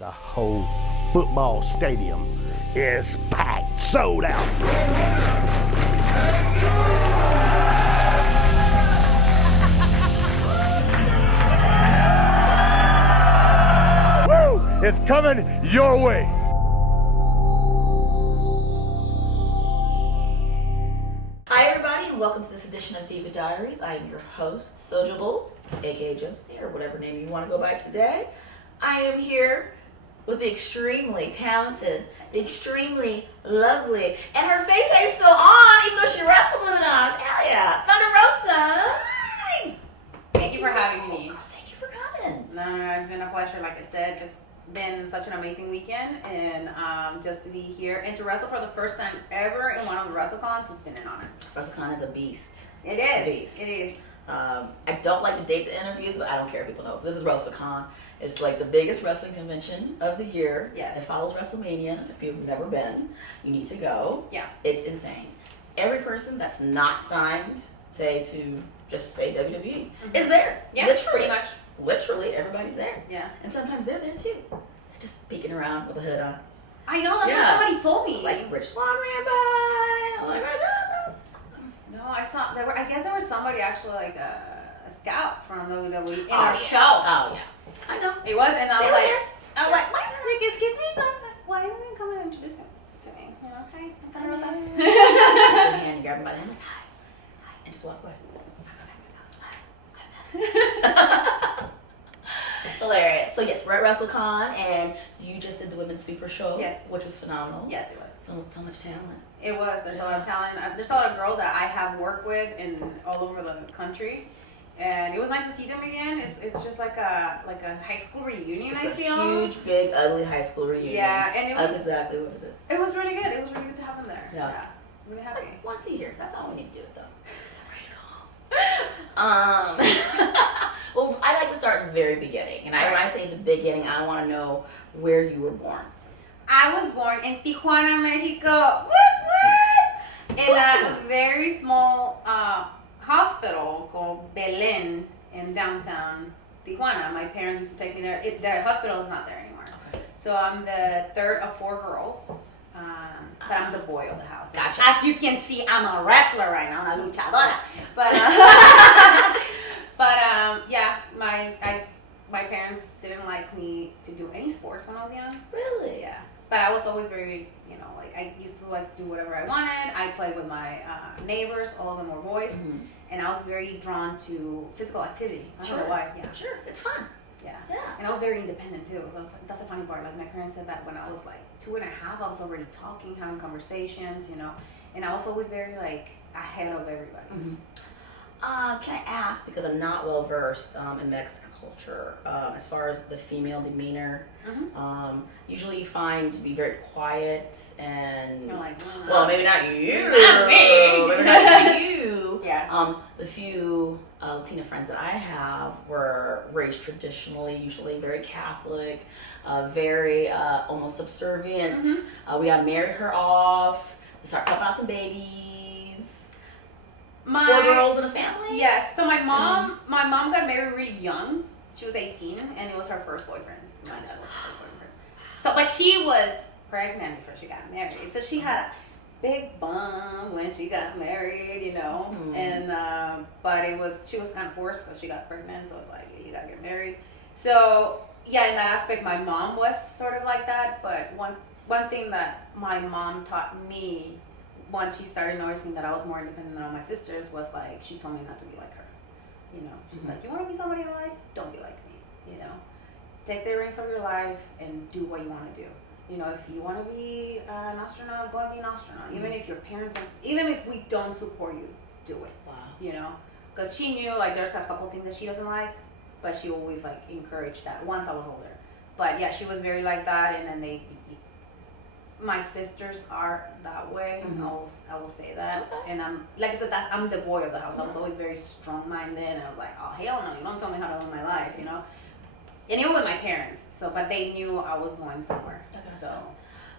The whole football stadium is packed, sold out. Woo! It's coming your way. Hi everybody and welcome to this edition of Diva Diaries. I am your host, Soja Bolt, aka Josie, or whatever name you want to go by today. I am here with the extremely talented, the extremely lovely, and her face is still on even though she wrestled with it on. Hell yeah. Thunder Rosa. Hi. Thank you for having me. Oh, thank you for coming. No, it's been a pleasure. Like I said, it's been such an amazing weekend, and just to be here and to wrestle for the first time ever in one of the Wrestlecons has been an honor. Wrestlecon is a beast. It is. It's a beast. It is. I don't like to date the interviews, but I don't care if people know. This is Wrestlecon. It's like the biggest wrestling convention of the year. Yes. It follows WrestleMania. If you've never been, you need to go. Yeah. It's insane. Every person that's not signed, say WWE, is there. Yes, Literally. pretty much. Literally, everybody's there. Yeah. And sometimes they're there too. They're just peeking around with a hood on. I know, that's Yeah. what somebody told me. Like Rich Swann ran by. I'm like, No, I saw, I guess there was somebody actually like a scout from WWE in Oh, our yeah. show. Oh yeah. I know. It was, and I They was were like, there. what? Excuse me? Why didn't you come and introduce him to me? You know, hi, I'm Thunder Rosa. Put your hand and grab him by the hand, like, hi, and just walk away. Hilarious. So yes, we're at WrestleCon, and you just did the Women's Super Show, Yes. which was phenomenal. Yes, it was. So much talent. It was. There's a lot of talent. There's a lot of girls that I have worked with in all over the country, and it was nice to see them again. It's just like a high school reunion. It's I a feel huge, big, ugly high school reunion. Yeah, and That's exactly what it is. it was really good. It was really good to have them there. Yeah. Really happy. Like once a year. That's all we need to do it though. I'm ready to go home. Well, I like to start at the very beginning, and when I say the beginning, I want to know where you were born. I was born in Tijuana, Mexico. Woo, woo! In a very small hospital called Belén in downtown Tijuana. My parents used to take me there. The hospital is not there anymore. Okay. So I'm the third of four girls, but I'm the boy of the house. Gotcha. As you can see, I'm a wrestler right now, una luchadora. But yeah, my parents didn't like me to do any sports when I was young. Really? Yeah, but I was always very, like I used to like do whatever I wanted. I played with my neighbors, all of them were boys, and I was very drawn to physical activity. I don't know why. Yeah, Sure. It's fun. yeah. Yeah. And I was very independent too. I was like, that's the funny part. Like my parents said that when I was like 2.5, I was already talking, having conversations, and I was always very like ahead of everybody. Mm-hmm. Can I ask, because I'm not well versed in Mexican culture, as far as the female demeanor, usually you find to be very quiet and You're like, well, maybe not you, Not me. maybe not you. Yeah. The few Latina friends that I have were raised traditionally, usually very Catholic, very almost subservient. We got married her off. We started popping out some babies. 4 girls in a family? Yes. So my mom got married really young. She was 18, and it was her first boyfriend. My dad was her first boyfriend. So, but she was pregnant before she got married. So she had a big bum when she got married, And but she was kind of forced because she got pregnant. So it's like, yeah, you gotta get married. So yeah, in that aspect, my mom was sort of like that. But one thing that my mom taught me, once she started noticing that I was more independent than all my sisters, was like, she told me not to be like her. She's like, you want to be somebody in life? Don't be like me. Take the reins of your life and do what you want to do. If you want to be an astronaut, go and be an astronaut. Even if your parents, even if we don't support you, do it. Wow. Because she knew like there's a couple things that she doesn't like, but she always like encouraged that once I was older. But yeah, she was very like that, and then my sisters are that way. I will say that. Okay. And I'm like I said, I'm the boy of the house. I was always very strong-minded, and I was like, oh hell no, you don't tell me how to live my life, And even with my parents. But they knew I was going somewhere. Okay.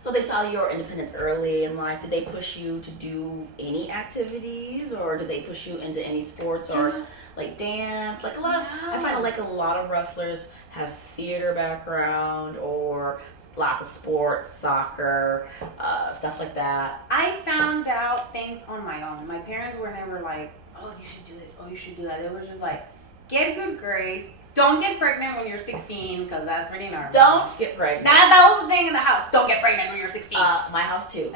So they saw your independence early in life. Did they push you to do any activities, or did they push you into any sports or like dance? Like a lot of, I find like a lot of wrestlers have theater background or lots of sports, soccer, stuff like that. I found out things on my own. My parents were never like, oh, you should do this, oh, you should do that. They were just like, get good grades. Don't get pregnant when you're 16, because that's pretty normal. Don't get pregnant. That was the thing in the house. Don't get pregnant when you're 16. My house too.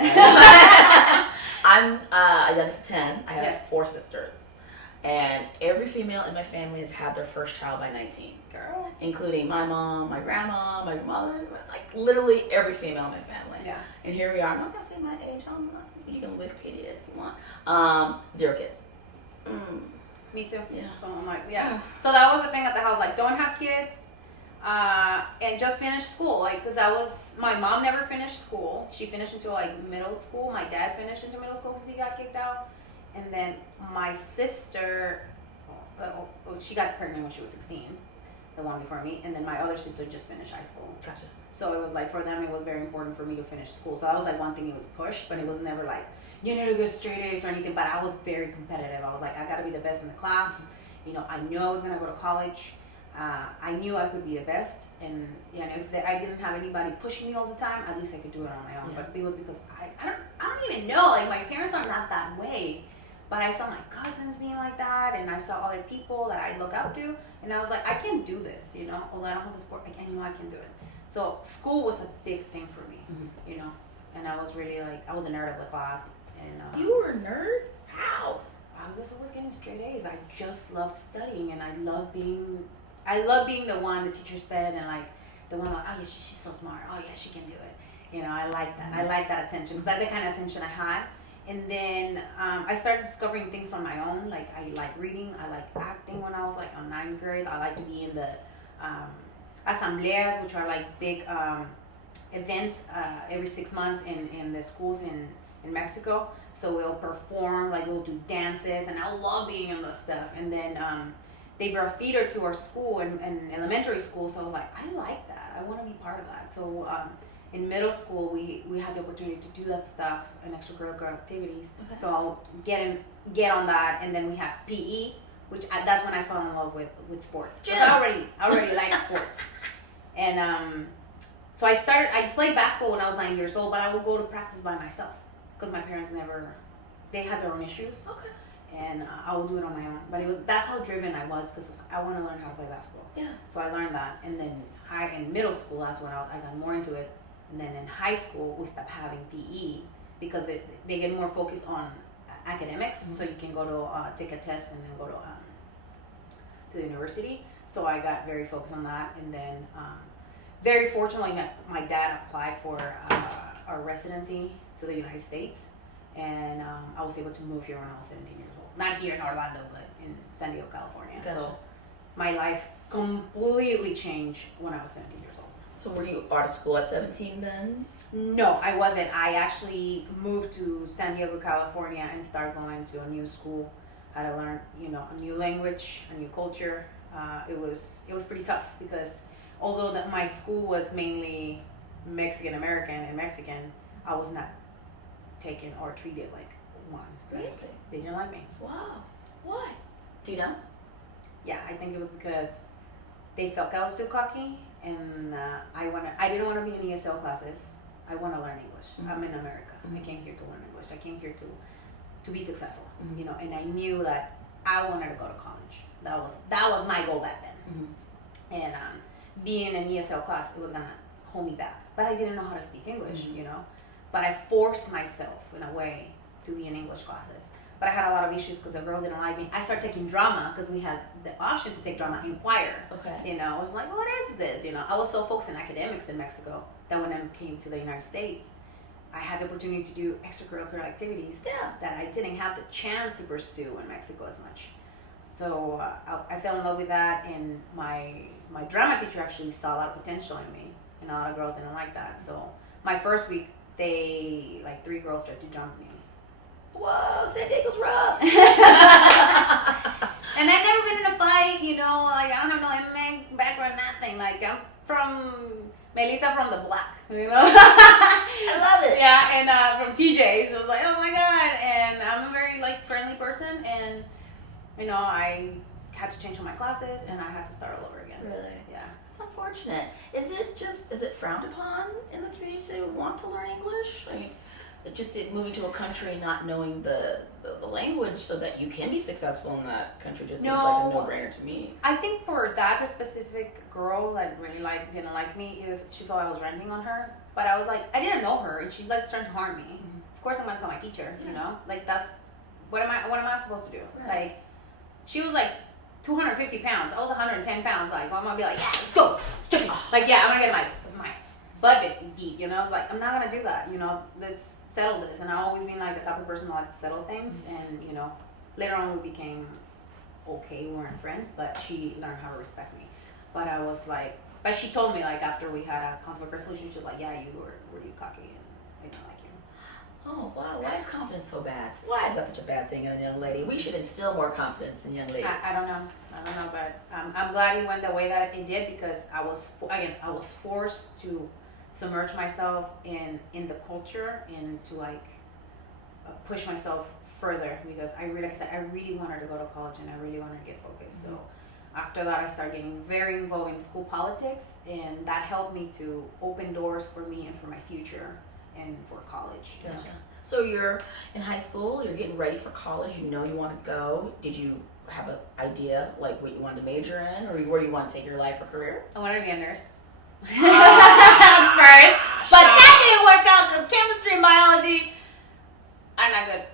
I'm a youngest of 10. I have 4 sisters. And every female in my family has had their first child by 19. Girl. Including my mom, my grandma, my mother, like literally every female in my family. Yeah. And here we are. I'm not going to say my age. You can Wikipedia if you want. 0 kids. Me too. Yeah. So I'm like, yeah. So that was the thing at the house. Like, don't have kids, and just finish school. Like, because my mom never finished school. She finished until like middle school. My dad finished into middle school because he got kicked out. And then my sister, she got pregnant when she was 16, the one before me. And then my other sister just finished high school. Gotcha. So it was like, for them, it was very important for me to finish school. So that was like one thing it was pushed, but it was never like, you need to get straight A's or anything. But I was very competitive. I was like, I got to be the best in the class. You know, I knew I was going to go to college. I knew I could be the best. And if I didn't have anybody pushing me all the time, at least I could do it on my own. Yeah. But it was because I don't even know. Like, my parents are not that way. But I saw my cousins being like that, and I saw other people that I look up to, and I was like, I can do this, you know. Although I don't have the sport, I know I can do it. So school was a big thing for me, you know. And I was really like, I was a nerd of the class. And you were a nerd? How? I was always getting straight A's. I just loved studying, and I love being the one the teachers fed, and like the one like, oh yeah, she's so smart. Oh yeah, she can do it. You know, I like that. I like that attention, because that's the kind of attention I had. And then I started discovering things on my own. Like, I like reading. I like acting when I was like on 9th grade. I like to be in the asambleas, which are like big events every 6 months in the schools in Mexico. So we'll perform, like we'll do dances, and I love being in this stuff. And then they brought theater to our school in elementary school. So I was like, I like that. I want to be part of that. So in middle school, we had the opportunity to do that stuff and extracurricular activities. Okay. So I'll get on that, and then we have PE, which that's when I fell in love with sports. Because I already like sports, and so I played basketball when I was 9 years old, but I would go to practice by myself because my parents they had their own issues. Okay. And I would do it on my own, but that's how driven I was, because I want to learn how to play basketball. Yeah. So I learned that, and then in middle school, that's when I got more into it. And then in high school, we stopped having PE because they get more focused on academics. Mm-hmm. So you can go to take a test and then go to the university. So I got very focused on that. And then very fortunately, my dad applied for our residency to the United States. And I was able to move here when I was 17 years old. Not here in Orlando, but in San Diego, California. Gotcha. So my life completely changed when I was 17 years old. So were you out of school at 17 then? No, I wasn't. I actually moved to San Diego, California, and started going to a new school. Had to learn, a new language, a new culture. It was pretty tough, because although my school was mainly Mexican American and Mexican, I was not taken or treated like one. Really? They didn't like me. Wow. Why? Do you know? Yeah, I think it was because they felt I was too cocky. And I didn't want to be in ESL classes. I want to learn English. Mm-hmm. I'm in America. Mm-hmm. I came here to learn English. I came here to be successful. Mm-hmm. And I knew that I wanted to go to college. That was my goal back then. Mm-hmm. And being in an ESL class, it was gonna hold me back. But I didn't know how to speak English. Mm-hmm. But I forced myself in a way to be in English classes. But I had a lot of issues because the girls didn't like me. I started taking drama because we had the option to take drama in choir. Okay. I was like, what is this? I was so focused in academics in Mexico that when I came to the United States, I had the opportunity to do extracurricular activities that I didn't have the chance to pursue in Mexico as much. So I fell in love with that, and my drama teacher actually saw a lot of potential in me, and a lot of girls didn't like that. So my first week, 3 girls tried to jump me. Whoa, San Diego's rough. And I've never been in a fight, like I don't have no MMA background, nothing. Like, I'm from Melissa from the block, I love it. Yeah, and from TJ, so it was like, oh my God. And I'm a very friendly person, and I had to change all my classes, and I had to start all over again. Really? Yeah. That's unfortunate. Is it frowned upon in the community to want to learn English? Like, just moving to a country not knowing the language so that you can be successful in that country just seems like a no-brainer to me. I think for that specific girl that really didn't like me, she felt I was renting on her. But I was like, I didn't know her, and she like started to harm me. Mm-hmm. Of course, I'm gonna tell my teacher. You know, like that's what am I supposed to do? Right. Like, she was like 250 pounds. I was 110 pounds. Like, I'm gonna be like, yeah, let's go. Like, yeah, I'm gonna get my butt beat, you know. It's like, I'm not gonna do that, you know. Let's settle this. And I've always been like the type of person that likes to settle things. And you know, later on we became okay, we weren't friends, but she learned how to respect me. But I was like, but she told me like after we had a conflict resolution, she was like, yeah, you were you cocky and I don't like you. Oh wow, why is confidence so bad? Why is that such a bad thing in a young lady? We should instill more confidence in young ladies. I don't know, but I'm glad it went the way that it did, because I was forced to submerge myself in the culture and to like push myself further, because I really wanted to go to college and I really wanted to get focused. Mm-hmm. So after that, I started getting very involved in school politics, and that helped me to open doors for me and for my future and for college. Gotcha. So you're in high school, you're getting ready for college, you know you want to go. Did you have an idea like what you wanted to major in, or where you want to take your life or career? I wanted to be a nurse. First, but that didn't work out because chemistry and biology are not good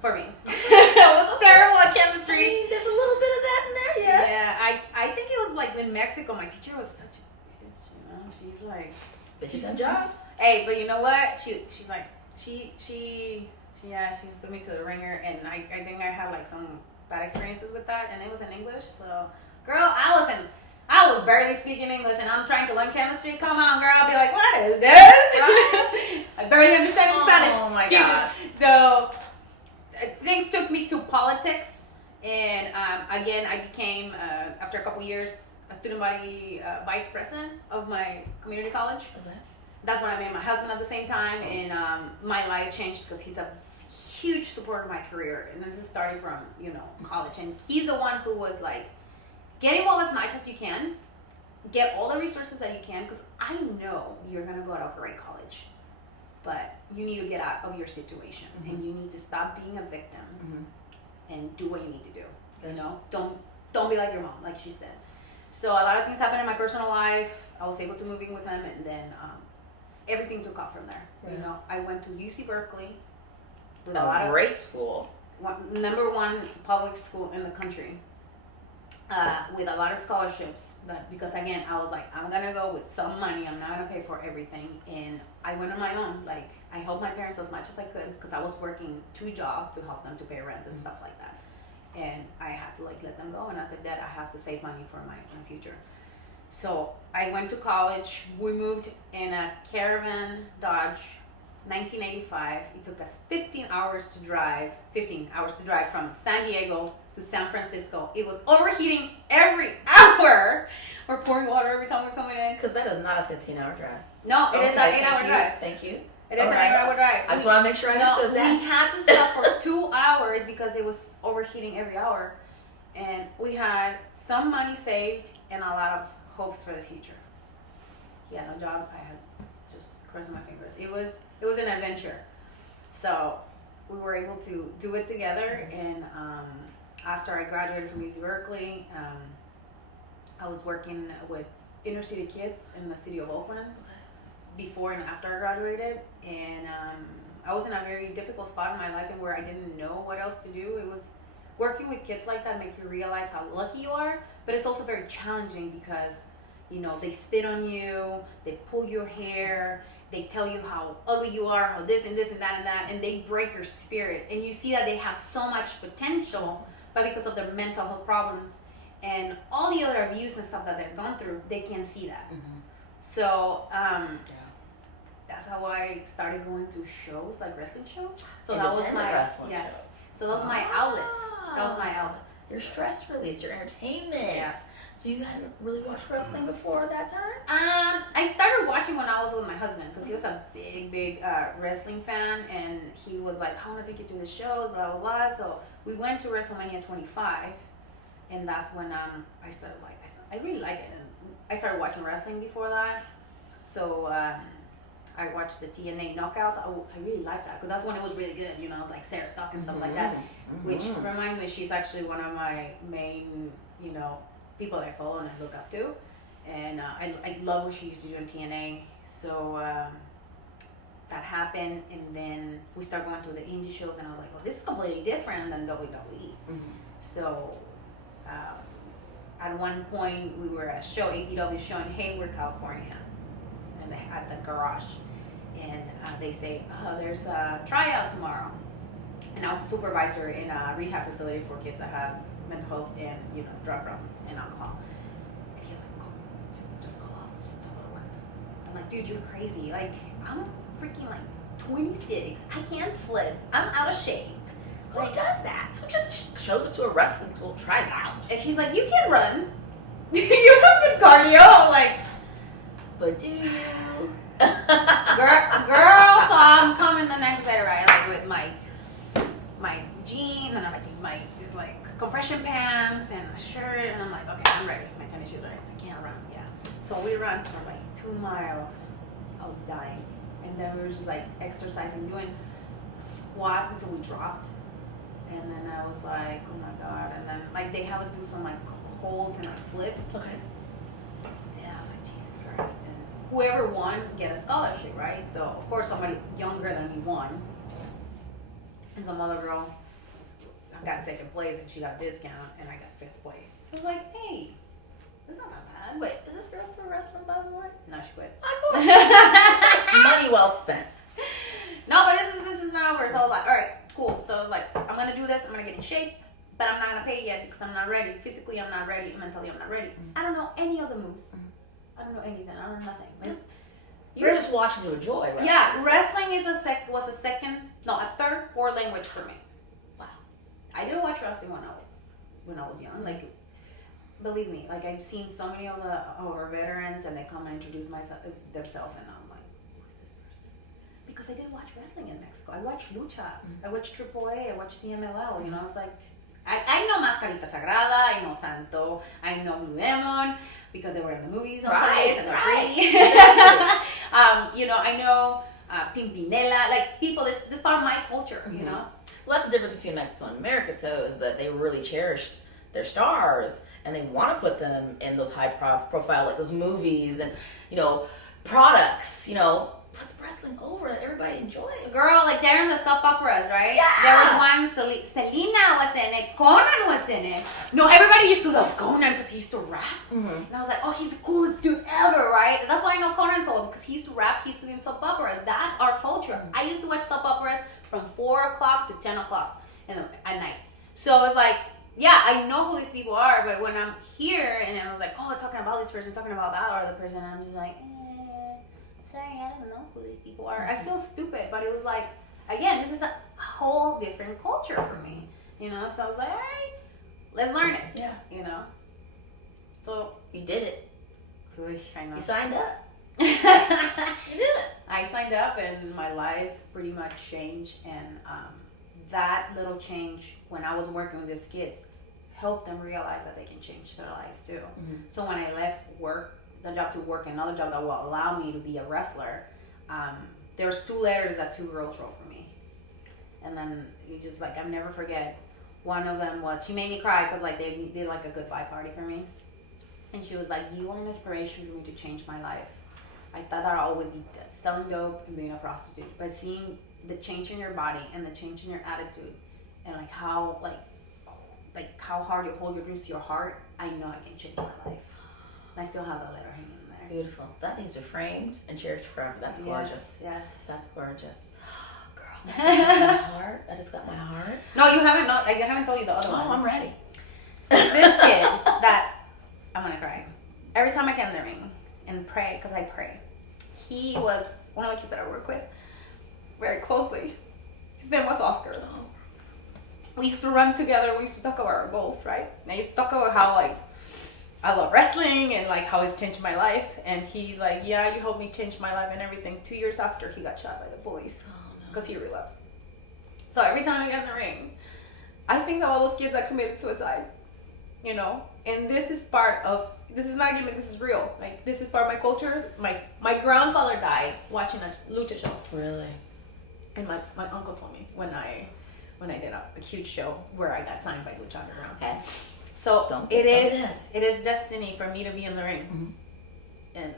for me. I was terrible at chemistry. I mean, there's a little bit of that in there, yes. Yeah, I think it was like in Mexico, my teacher was such a bitch, you know. She's like, bitches have jobs. Hey, but you know what? She's like, she put me to the ringer, and I think I had like some bad experiences with that, and it was in English. So, girl, I was barely speaking English, and I'm trying to learn chemistry. Come on, girl. I'll be like, what is this? I barely understand Spanish. Oh my Jesus. God. So things took me to politics, and again, I became after a couple years a student body vice president of my community college. Okay. That's when I met my husband at the same time, and my life changed because he's a huge supporter of my career, and this is starting from college, and he's the one who was like, get involved as much as you can, get all the resources that you can, because I know you're gonna go to a great college, but you need to get out of your situation, mm-hmm. and you need to stop being a victim, mm-hmm. and do what you need to do. Gotcha. You know, don't be like your mom, like she said. So a lot of things happened in my personal life. I was able to move in with him, and then everything took off from there. Right. You know, I went to UC Berkeley. With a great school. Number one public school in the country. With a lot of scholarships, because again, I was like, I'm gonna go with some money. I'm not gonna pay for everything, and I went on my own. Like, I helped my parents as much as I could, because I was working 2 jobs to help them to pay rent and stuff like that. And I had to like let them go, and I said, Dad, I have to save money for my future. So I went to college. We moved in a Caravan Dodge, 1985. It took us 15 hours to drive from San Diego to San Francisco. It was overheating every hour. We're pouring water every time we're coming in. Because that is not a 15-hour drive. No, it is an 8-hour drive. Thank you. It is an 8-hour drive. I just want to make sure I understood that. We had to stop for 2 hours because it was overheating every hour. And we had some money saved and a lot of hopes for the future. He had no job. I had just crossing my fingers. It was an adventure. So we were able to do it together. And after I graduated from UC Berkeley, I was working with inner city kids in the city of Oakland before and after I graduated. And I was in a very difficult spot in my life, and where I didn't know what else to do. It was working with kids like that make you realize how lucky you are, but it's also very challenging because they spit on you, they pull your hair, they tell you how ugly you are, how this and this and that, and they break your spirit. And you see that they have so much potential, but because of their mental health problems and all the other abuse and stuff that they've gone through, they can't see that. Mm-hmm. So that's how I started going to shows, like wrestling shows. So that was my wrestling shows. So that was my outlet. That was my outlet. Your stress release, your entertainment. Yeah. So you hadn't really watched wrestling before that time? I started watching when I was with my husband, because he was a big wrestling fan, and he was like, I want to take you to the shows, blah, blah, blah. So we went to WrestleMania 25, and that's when I started I really like it, and I started watching wrestling before that. So I watched the TNA Knockout. I really like that because that's when it was really good, like Sarah Stock and stuff like that. Which reminds me, she's actually one of my main, people that I follow and I look up to. And I love what she used to do in TNA. So that happened, and then we started going to the indie shows, and I was like, well, this is completely different than WWE. So at one point, we were at a show, APW show in Hayward, California, and at the garage. And they say, there's a tryout tomorrow. And I was a supervisor in a rehab facility for kids that have mental health and, drug problems and alcohol. And he was like, go, just call off, just don't go to work. I'm like, dude, you're crazy. Like, I'm freaking 26. I can't flip. I'm out of shape. Who does that? Who just shows up to a wrestling school, tries out? And he's like, you can run. You have good cardio. I'm like, but do you? Girl, so I'm coming the next day, right? Like with my jeans, and I'm like these compression pants and a shirt, and I'm like, okay, I'm ready. My tennis shoes are ready. I can't run. Yeah. So we run for 2 miles. I was dying. And then we were just exercising, doing squats until we dropped. And then I was like, oh my God. And then they have to do some holds and flips. Okay. And I was like, Jesus Christ. And whoever won get a scholarship, right? So of course somebody younger than me won. And some other girl got second place, and she got a discount, and I got 5th place. So I was like, hey, that's not that bad. Wait, is this girl still wrestling, by the way? No, she quit. That's money well spent. No, but this is not over. So I was like, all right, cool. So I was like, I'm gonna do this. I'm gonna get in shape, but I'm not gonna pay yet because I'm not ready. Physically, I'm not ready. Mentally, I'm not ready. I don't know any of the moves. I don't know anything. I don't know nothing. You're just watching to enjoy, right? Yeah, wrestling is a third, 4th language for me. Wow. I didn't watch wrestling when I was young. Believe me, I've seen so many of our veterans, and they come and introduce themselves, and I'm like, who's this person? Because I didn't watch wrestling in Mexico. I watched Lucha. I watched AAA. I watched CMLL. It's like I know Mascarita Sagrada. I know Santo. I know Blue Demon because they were in the movies on Sundays and they're free. I know Pimpinela. People. This is part of my culture. Well, that's the difference between Mexico and America too, is that they really cherish their stars, and they want to put them in those high profile, those movies and, products, puts wrestling over that everybody enjoys. Girl, they're in the soap operas, right? Yeah. There was one, Selena was in it, Conan was in it. No, everybody used to love Conan because he used to rap. And I was like, oh, he's the coolest dude ever, right? That's why I know Conan so well, because he used to rap, he used to be in soap operas. That's our culture. I used to watch soap operas from 4 o'clock to 10 o'clock at night. So it's like, yeah, I know who these people are, but when I'm here and I was like, oh, talking about this person, talking about that other person, I'm just like, sorry, I don't know who these people are. I feel stupid, but it was again, this is a whole different culture for me, So I was like, all right, let's learn it. Yeah. So you did it. I know. You signed up. You did it. I signed up, and my life pretty much changed, and that little change when I was working with these kids helped them realize that they can change their lives too. So when I left the job to work another job that will allow me to be a wrestler, there was 2 letters that 2 girls wrote for me, and then you just I'll never forget. One of them was, she made me cry because they did a goodbye party for me, and she was like, you are an inspiration for me to change my life. I thought that I'd always be selling dope and being a prostitute, but seeing the change in your body and the change in your attitude, and how hard you hold your dreams to your heart, I know I can change my life. And I still have that letter hanging in there. Beautiful. That needs to be framed and cherished forever. That's gorgeous. Yes. That's gorgeous. Girl, that just got my heart. That just got my heart. No, you haven't. No, I haven't told you the other one. Oh, I'm ready. This kid that I'm gonna cry every time I get in the ring and pray, because I pray. He was one of the kids that I work with very closely. His name was Oscar. We used to run together. We used to talk about our goals, right? And I used to talk about how I love wrestling and how it's changed my life. And he's like, yeah, you helped me change my life and everything. 2 years after he got shot by the police because he relapsed. So every time I get in the ring, I think of all those kids that committed suicide. you know, and this is not gimmick, this is real. Like, this is part of my culture. My grandfather died watching a lucha show. Really? And my uncle told me when I did a huge show where I got signed by Lucha Underground. Okay. So it is destiny for me to be in the ring. And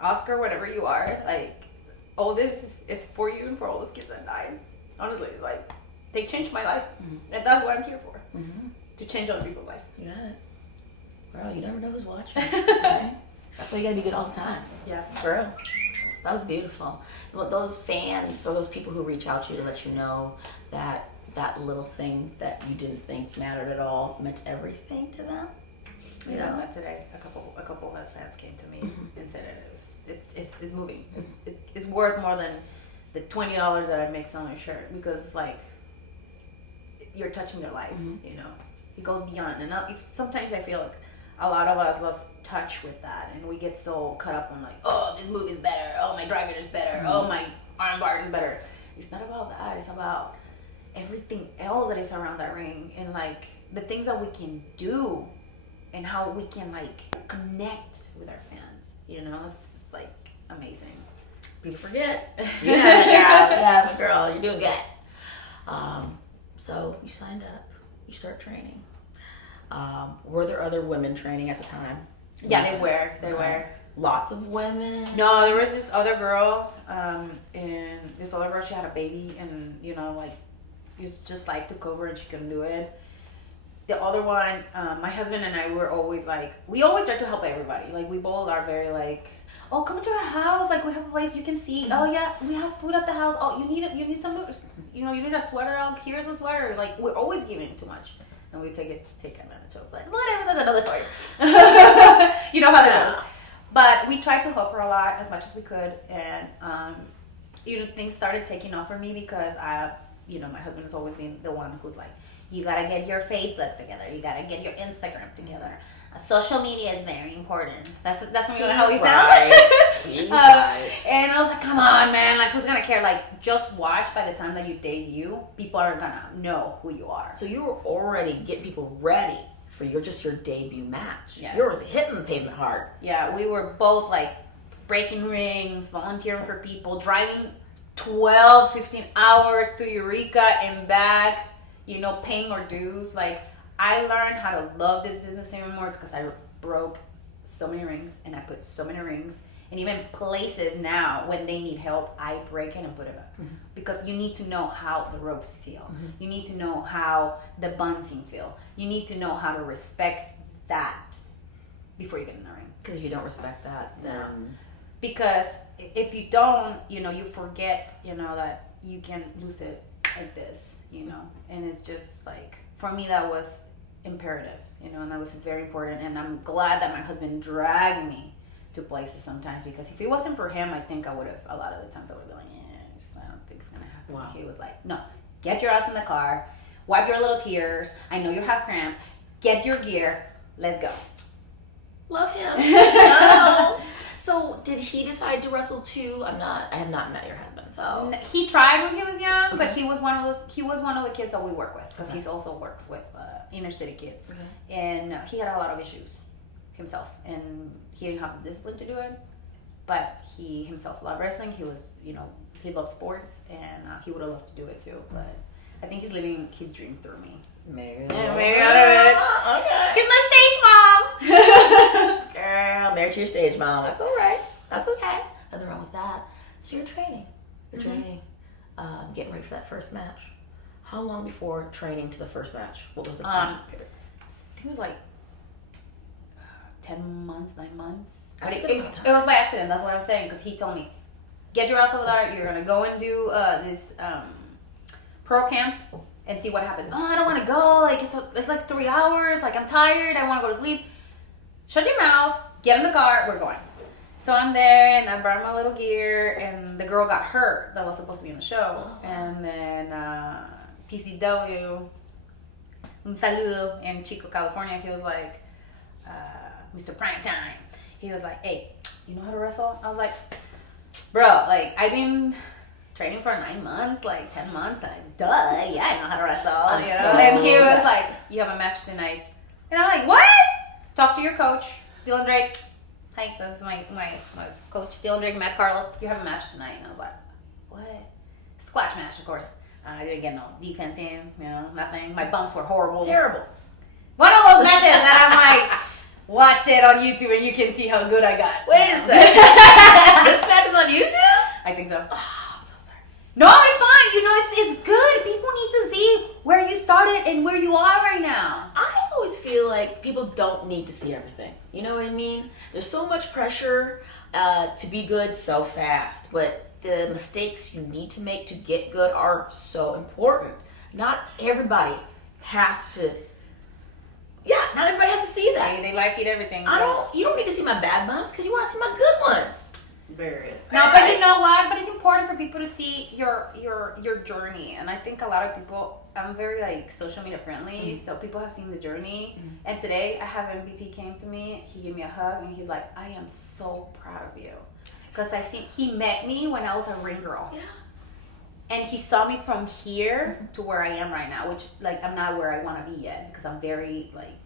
Oscar, whatever you are, like, all this is for you and for all those kids that died. Honestly, it's like, they changed my life. And that's what I'm here for. To change other people's lives. You got it. Girl, you never know who's watching. Okay? That's why you gotta be good all the time. Yeah. For real. That was beautiful. Well, those fans or those people who reach out to you to let you know that that little thing that you didn't think mattered at all meant everything to them. You know, that today a couple of fans came to me and said it's moving. It's worth more than the $20 that I make selling a shirt, because it's like you're touching their lives. You know, it goes beyond. And sometimes I feel like a lot of us lost touch with that, and we get so caught up on like, oh, this movie is better, oh, my driver is better, oh, my armbar is better. It's not about that. It's about everything else that is around that ring, and like the things that we can do and how we can like connect with our fans. You know, it's just, like, amazing. People forget. Yeah, girl, you're doing good. So you signed up, you start training. Were there other women training at the time? Yeah, they were. Lots of women? No, there was this other girl, and this other girl, she had a baby, and, you know, like, just life took over and she couldn't do it. The other one, my husband and I were always like, we always try to help everybody. Like, we both are very like, oh, come to our house. Like, we have a place you can see. Oh, yeah, we have food at the house. Oh, you need some, you know, you need a sweater. Oh, here's a sweater. Like, we're always giving too much. And we take advantage of it. But whatever, that's another story. You know how that goes. But we tried to help her a lot, as much as we could. And, you know, things started taking off for me because my husband has always been the one who's like, you gotta get your Facebook together. You gotta get your Instagram together. Social media is very important. That's when you know how he sounds. Right. And I was like, come on, man. Like, who's gonna care? Like, just watch. By the time that you debut, people are gonna know who you are. So you were already getting people ready for your debut match. Yes. You were hitting the pavement hard. Yeah, we were both like breaking rings, volunteering for people, driving 12, 15 hours to Eureka and back, you know, paying our dues. Like, I learned how to love this business even more because I broke so many rings and I put so many rings. And even places now, when they need help, I break it and put it back. Because you need to know how the ropes feel. You need to know how the bouncing feel. You need to know how to respect that before you get in the ring. Because if you don't respect that, then... Because if you don't, you know, you forget, you know, that you can lose it like this, you know. And it's just like, for me, that was imperative, you know, and that was very important. And I'm glad that my husband dragged me to places sometimes, because if it wasn't for him, I think I would have, a lot of the times I would have been like, I don't think it's going to happen. Wow. He was like, no, get your ass in the car, wipe your little tears. I know you have cramps. Get your gear. Let's go. Love him. No. So did he decide to wrestle too? I have not met your husband, so. He tried when he was young, but he was one of the kids that we work with, because he also works with inner city kids. And he had a lot of issues himself, and he didn't have the discipline to do it, but he himself loved wrestling. He was, you know, he loved sports, and he would have loved to do it too, but I think he's living his dream through me. Maybe. Yeah, maybe out of it. Okay. He's my stage mom. Girl, married to your stage mom. That's all right. That's okay. Nothing wrong with that. So you're training. You're training. Getting ready for that first match. How long before training to the first match? What was the time period? I think it was like 10 months, 9 months. That's But a good amount of time. it was by accident. That's what I'm saying, because he told me, get your ass over there. You're gonna go and do this pro camp and see what happens. Oh, I don't want to go. Like, it's like 3 hours. Like, I'm tired. I want to go to sleep. Shut your mouth. Get in the car. We're going. So I'm there, and I brought my little gear, and the girl got hurt that was supposed to be in the show. And then PCW, un saludo, in Chico, California, he was like, Mr. Primetime. He was like, hey, you know how to wrestle? I was like, bro, like, I've been training for 9 months, like 10 months. Like, duh, yeah, I know how to wrestle. You know? And he was like, you have a match tonight. And I'm like, what? Talk to your coach, Dylan Drake. Hey, this is my coach, Dylan Drake, Matt Carlos. You have a match tonight. And I was like, what? Squash match, of course. I didn't get no defense in, nothing. My bumps were horrible. Terrible. One of those matches that I'm like, watch it on YouTube and you can see how good I got. Wait a second. This match is on YouTube? I think so. Oh, I'm so sorry. No, it's fine. It's good. People need to see where you started and where you are right now. I always feel like people don't need to see everything. You know what I mean? There's so much pressure to be good so fast, but the mistakes you need to make to get good are so important. Not everybody has to. Yeah, not everybody has to see that. They live feed everything. You don't need to see my bad bumps because you want to see my good ones. Very. No, but you know what? But it's important for people to see your journey, and I think a lot of people. I'm very like social media friendly, so people have seen the journey. And today, I have MVP came to me. He gave me a hug, and he's like, "I am so proud of you," because he met me when I was a ring girl. Yeah. And he saw me from here to where I am right now, which like I'm not where I want to be yet because I'm very like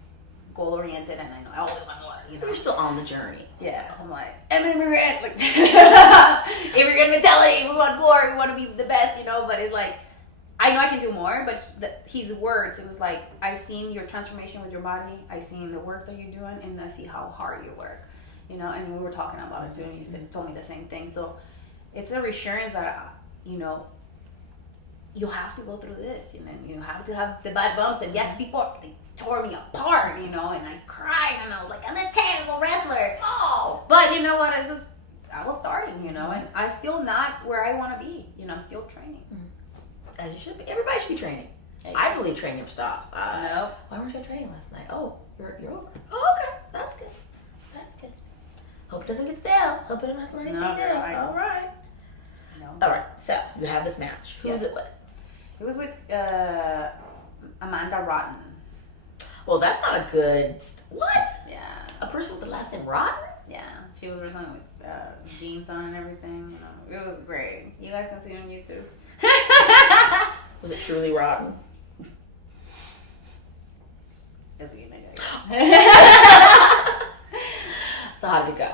goal oriented, and I know I always want more. You're still on the journey. Yeah, I'm like immigrant, like immigrant mentality. We want more. We want to be the best, But it's like I know I can do more, but his words, it was like I've seen your transformation with your body. I've seen the work that you're doing, and I see how hard you work. And we were talking about it too, and you told me the same thing. So it's a reassurance that you have to go through this, and then you have to have the bad bumps. And yes, they tore me apart, and I cried, and I was like, I'm a terrible wrestler. Oh, but you know what? I was starting, and I'm still not where I want to be. I'm still training. As you should be. Everybody should be training. I believe training never stops. No. Why weren't you training last night? Oh, you're over. Oh, okay. That's good. That's good. Hope it doesn't get stale. Hope it don't have to learn anything new. All right. No. All right. So you have this match. Who was it with? It was with Amanda Rotten. Well, that's not a good. What? Yeah. A person with the last name Rotten? Yeah. She was wrestling with jeans on and everything. It was great. You guys can see it on YouTube. Was it truly rotten? That's a good idea. So how did it go?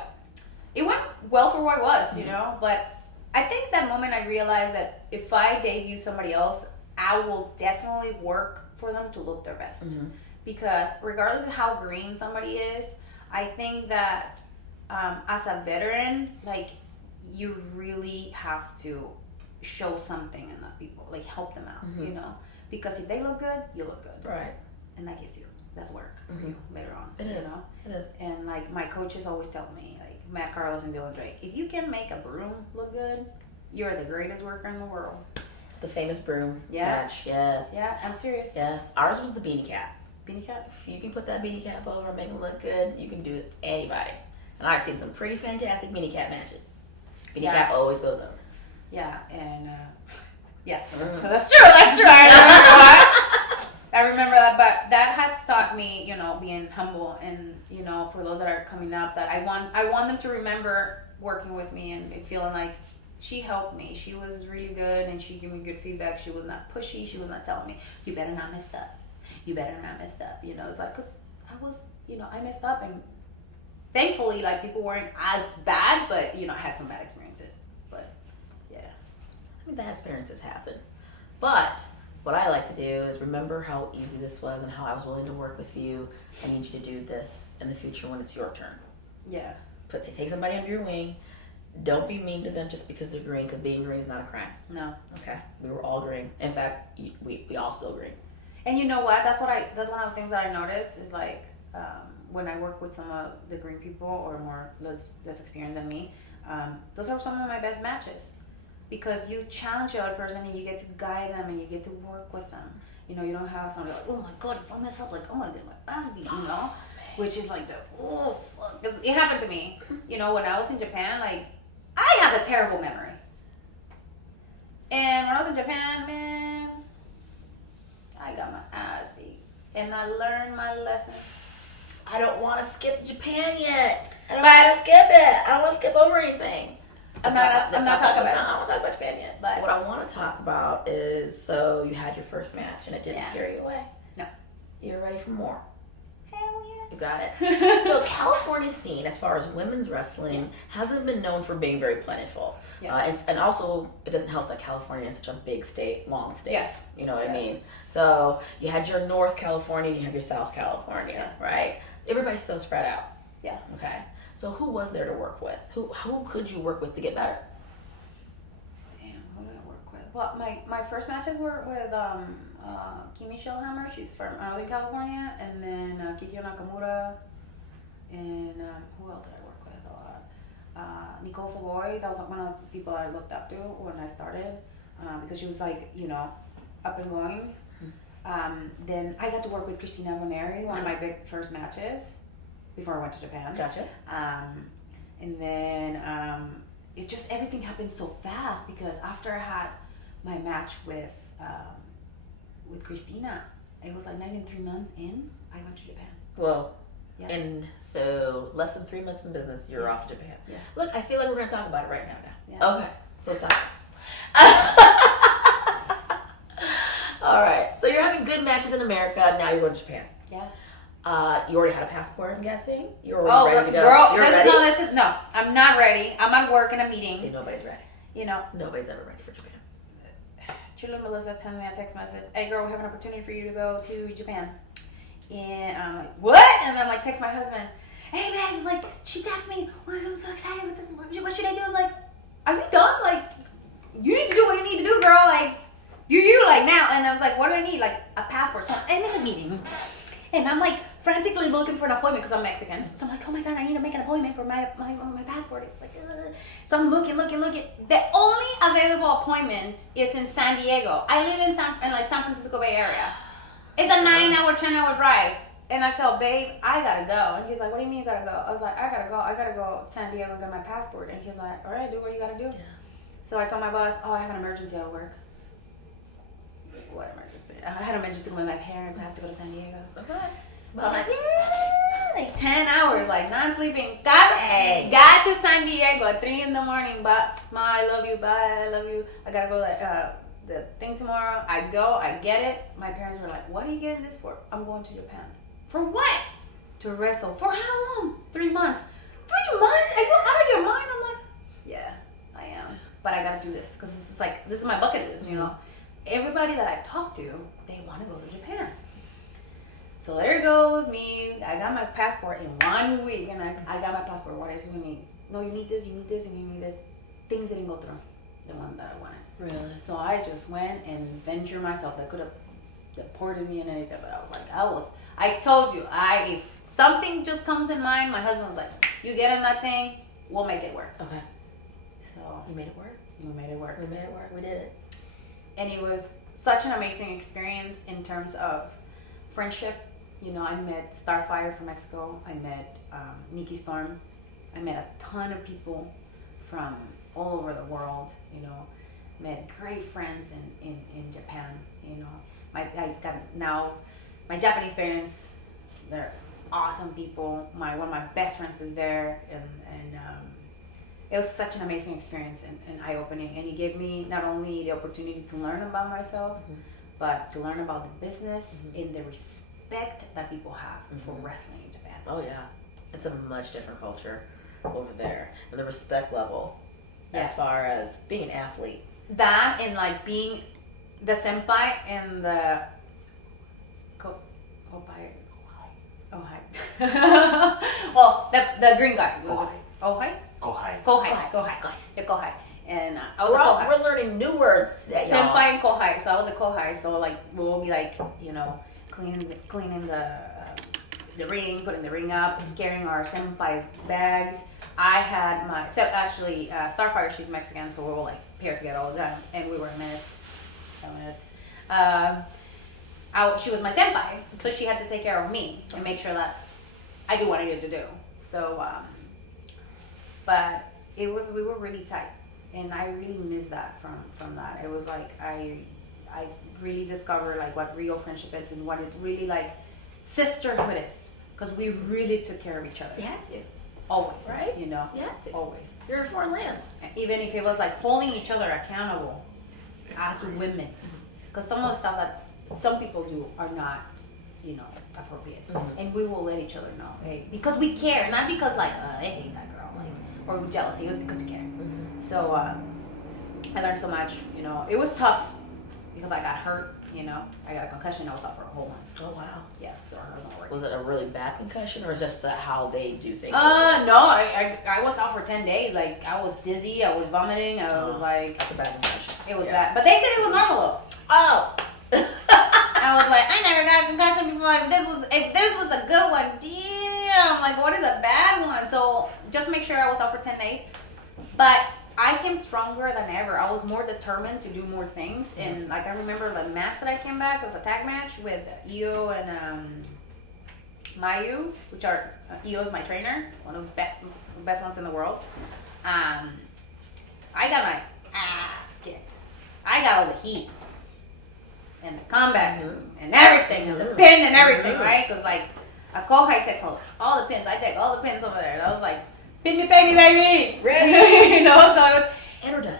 It went well for what it was, but I think that moment I realized that if I debut somebody else, I will definitely work for them to look their best. Mm-hmm. Because regardless of how green somebody is, I think that as a veteran, like you really have to show something in the people, like help them out, because if they look good, you look good, right? And that's work for you later on. It is. It is. And like my coaches always tell me, like Matt Carlos and Dylan Drake, if you can make a broom look good, you're the greatest worker in the world. The famous broom match. Yes. Yeah, I'm serious. Yes. Ours was the beanie cap. Beanie cap? If you can put that beanie cap over and make them look good, you can do it to anybody. And I've seen some pretty fantastic beanie cap matches. Beanie cap always goes over. Yeah, and so that's true. I remember that, but that has taught me, being humble, and for those that are coming up, that I want them to remember working with me and feeling like she helped me. She was really good, and she gave me good feedback. She was not pushy. She was not telling me, you better not mess up. You better not mess up. It's like, because I was, I messed up, and thankfully, like, people weren't as bad, but, I had some bad experiences. But, yeah. I mean, bad experiences happen. But what I like to do is remember how easy this was and how I was willing to work with you. I need you to do this in the future when it's your turn. Yeah. Take somebody under your wing. Don't be mean to them just because they're green, because being green is not a crime. No. Okay. We were all green. In fact, we all still green. And you know what? That's one of the things that I noticed is like when I work with some of the green people or more less experienced than me, those are some of my best matches, because you challenge the other person and you get to guide them and you get to work with them. You don't have somebody like, oh my god, if I mess up, like I'm gonna get my ass beat, which is like fuck. 'Cause it happened to me, when I was in Japan, like I have a terrible memory. And when I was in Japan, man, I got my ass beat. And I learned my lesson. I don't want to skip Japan yet. I don't want to skip it. I don't want to skip over anything. I'm not talking about it. I don't want to talk about Japan yet. But what I want to talk about is, so you had your first match and it didn't scare you away. No. You're ready for more. Hell got it. So California's scene, as far as women's wrestling, hasn't been known for being very plentiful. Yeah. And also, it doesn't help that California is such a big state, long state. Yes. You know what I mean? So you had your North California and you have your South California, right? Everybody's so spread out. Yeah. Okay. So who was there to work with? Who could you work with to get better? Damn, who did I work with? Well, my first matches were with Kimi Shellhammer. She's from Northern California, and then Kikyo Nakamura, and who else did I work with a lot? Nicole Savoy. That was one of the people I looked up to when I started, because she was like, you know, up and going. Then I got to work with Christina Boneri, one of my big first matches before I went to Japan. Gotcha. And then it just, everything happened so fast, because after I had my match with Christina, it was like not even 3 months in, I went to Japan. Well, Yes. and so less than 3 months in business, you're off to Japan. Yes. Look, I feel like we're going to talk about it right now. Yeah. Okay, so let's talk. All right, so you're having good matches in America. Now you're going to Japan. Yeah. You already had a passport, I'm guessing? You're already ready to go? Girl, You're ready? no, I'm not ready. I'm at work in a meeting. See, nobody's ready. You know. Nobody's ever ready for Japan. Chula and Melissa sent me a text message. Hey girl, we have an opportunity for you to go to Japan. And I'm like, what? And I'm like, text my husband. Hey man, like, she texted me. Oh, I'm so excited. What should I do? I was like, are you dumb? Like, you need to do what you need to do, girl. Like, you like now. And I was like, what do I need? Like, a passport. So I'm in a meeting. And I'm like frantically looking for an appointment because I'm Mexican. So I'm like, oh my God, I need to make an appointment for my passport. It's like, ugh. So I'm looking. The only available appointment is in San Diego. I live in San Francisco Bay Area. It's a 9-hour, 10-hour drive. And I tell babe, I gotta go. And he's like, what do you mean you gotta go? I was like, I gotta go to San Diego and get my passport. And he's like, all right, do what you gotta do. Yeah. So I told my boss, oh, I have an emergency at work. What emergency? I had an emergency with my parents. I have to go to San Diego. Okay. So I'm like 10 hours, like non-sleeping. Got to San Diego at 3 in the morning. But Ma, I love you. Bye, I love you. I gotta go the thing tomorrow. I go, I get it. My parents were like, what are you getting this for? I'm going to Japan. For what? To wrestle. For how long? 3 months. 3 months? Are you out of your mind? I'm like, yeah, I am. But I gotta do this because this is my bucket list, you know. Everybody that I talk to, they want to go to Japan. So there goes me. I got my passport in 1 week, and I got my passport. What else do you need? No, you need this, and you need this. Things didn't go through. The one that I wanted. Really? So I just went and ventured myself. That could have deported me and anything, but I was like, I told you, if something just comes in mind, my husband was like, you get in that thing, we'll make it work. Okay. So you made it work? We made it work. We made it work. We did it. And it was such an amazing experience in terms of friendship. You know, I met Starfire from Mexico. I met Nikki Storm. I met a ton of people from all over the world, you know. Met great friends in Japan, you know. My Japanese parents, they're awesome people. One of my best friends is there, and it was such an amazing experience and eye-opening. And it gave me not only the opportunity to learn about myself, but to learn about the business and the respect that people have for wrestling in Japan. Oh yeah, it's a much different culture over there, and the respect level as far as being an athlete. That and like being the senpai and the well, the green guy. Kohai. The kohai. And I was a kohai. We're learning new words today, y'all. Senpai and kohai. So I was a kohai. So like we'll be like, you know, cleaning the ring, putting the ring up, carrying our senpai's bags. I had Starfire, she's Mexican, so we were like paired together all the time, and we were a mess. She was my senpai, so she had to take care of me and make sure that I do what I needed to do. So, but we were really tight, and I really miss that from that. It was like I really discovered like what real friendship is and what it really like sisterhood is, because we really took care of each other. You had to. Always, right? You know, you had to. Always. You're in a foreign land. Even if it was like holding each other accountable as women, because some of the stuff that some people do are not appropriate. And we will let each other know, hey, because we care, not because like I hate that girl, like, or jealousy. It was because we care. So I learned so much. It was tough because I got hurt. I got a concussion. I was out for a whole month. Oh wow. Yeah, so it wasn't working. Was it a really bad concussion, or just how they do things? No, I was out for 10 days. Like, I was dizzy, I was vomiting, I was like... That's a bad concussion. It was bad. But they said it was normal, though. Oh! I was like, I never got a concussion before. If this was a good one, damn. Like, what is a bad one? So, just make sure I was out for 10 days. But I came stronger than ever. I was more determined to do more things. And, like, I remember the match that I came back. It was a tag match with Io and... Mayu, which are Io's my trainer, one of the best ones in the world. I got my ass kicked. I got all the heat and the combat and everything and the pin and everything, right? Because like a Kohai takes all the pins. I take all the pins over there. I was like, pin me, baby, baby, ready? So it was. And we're done.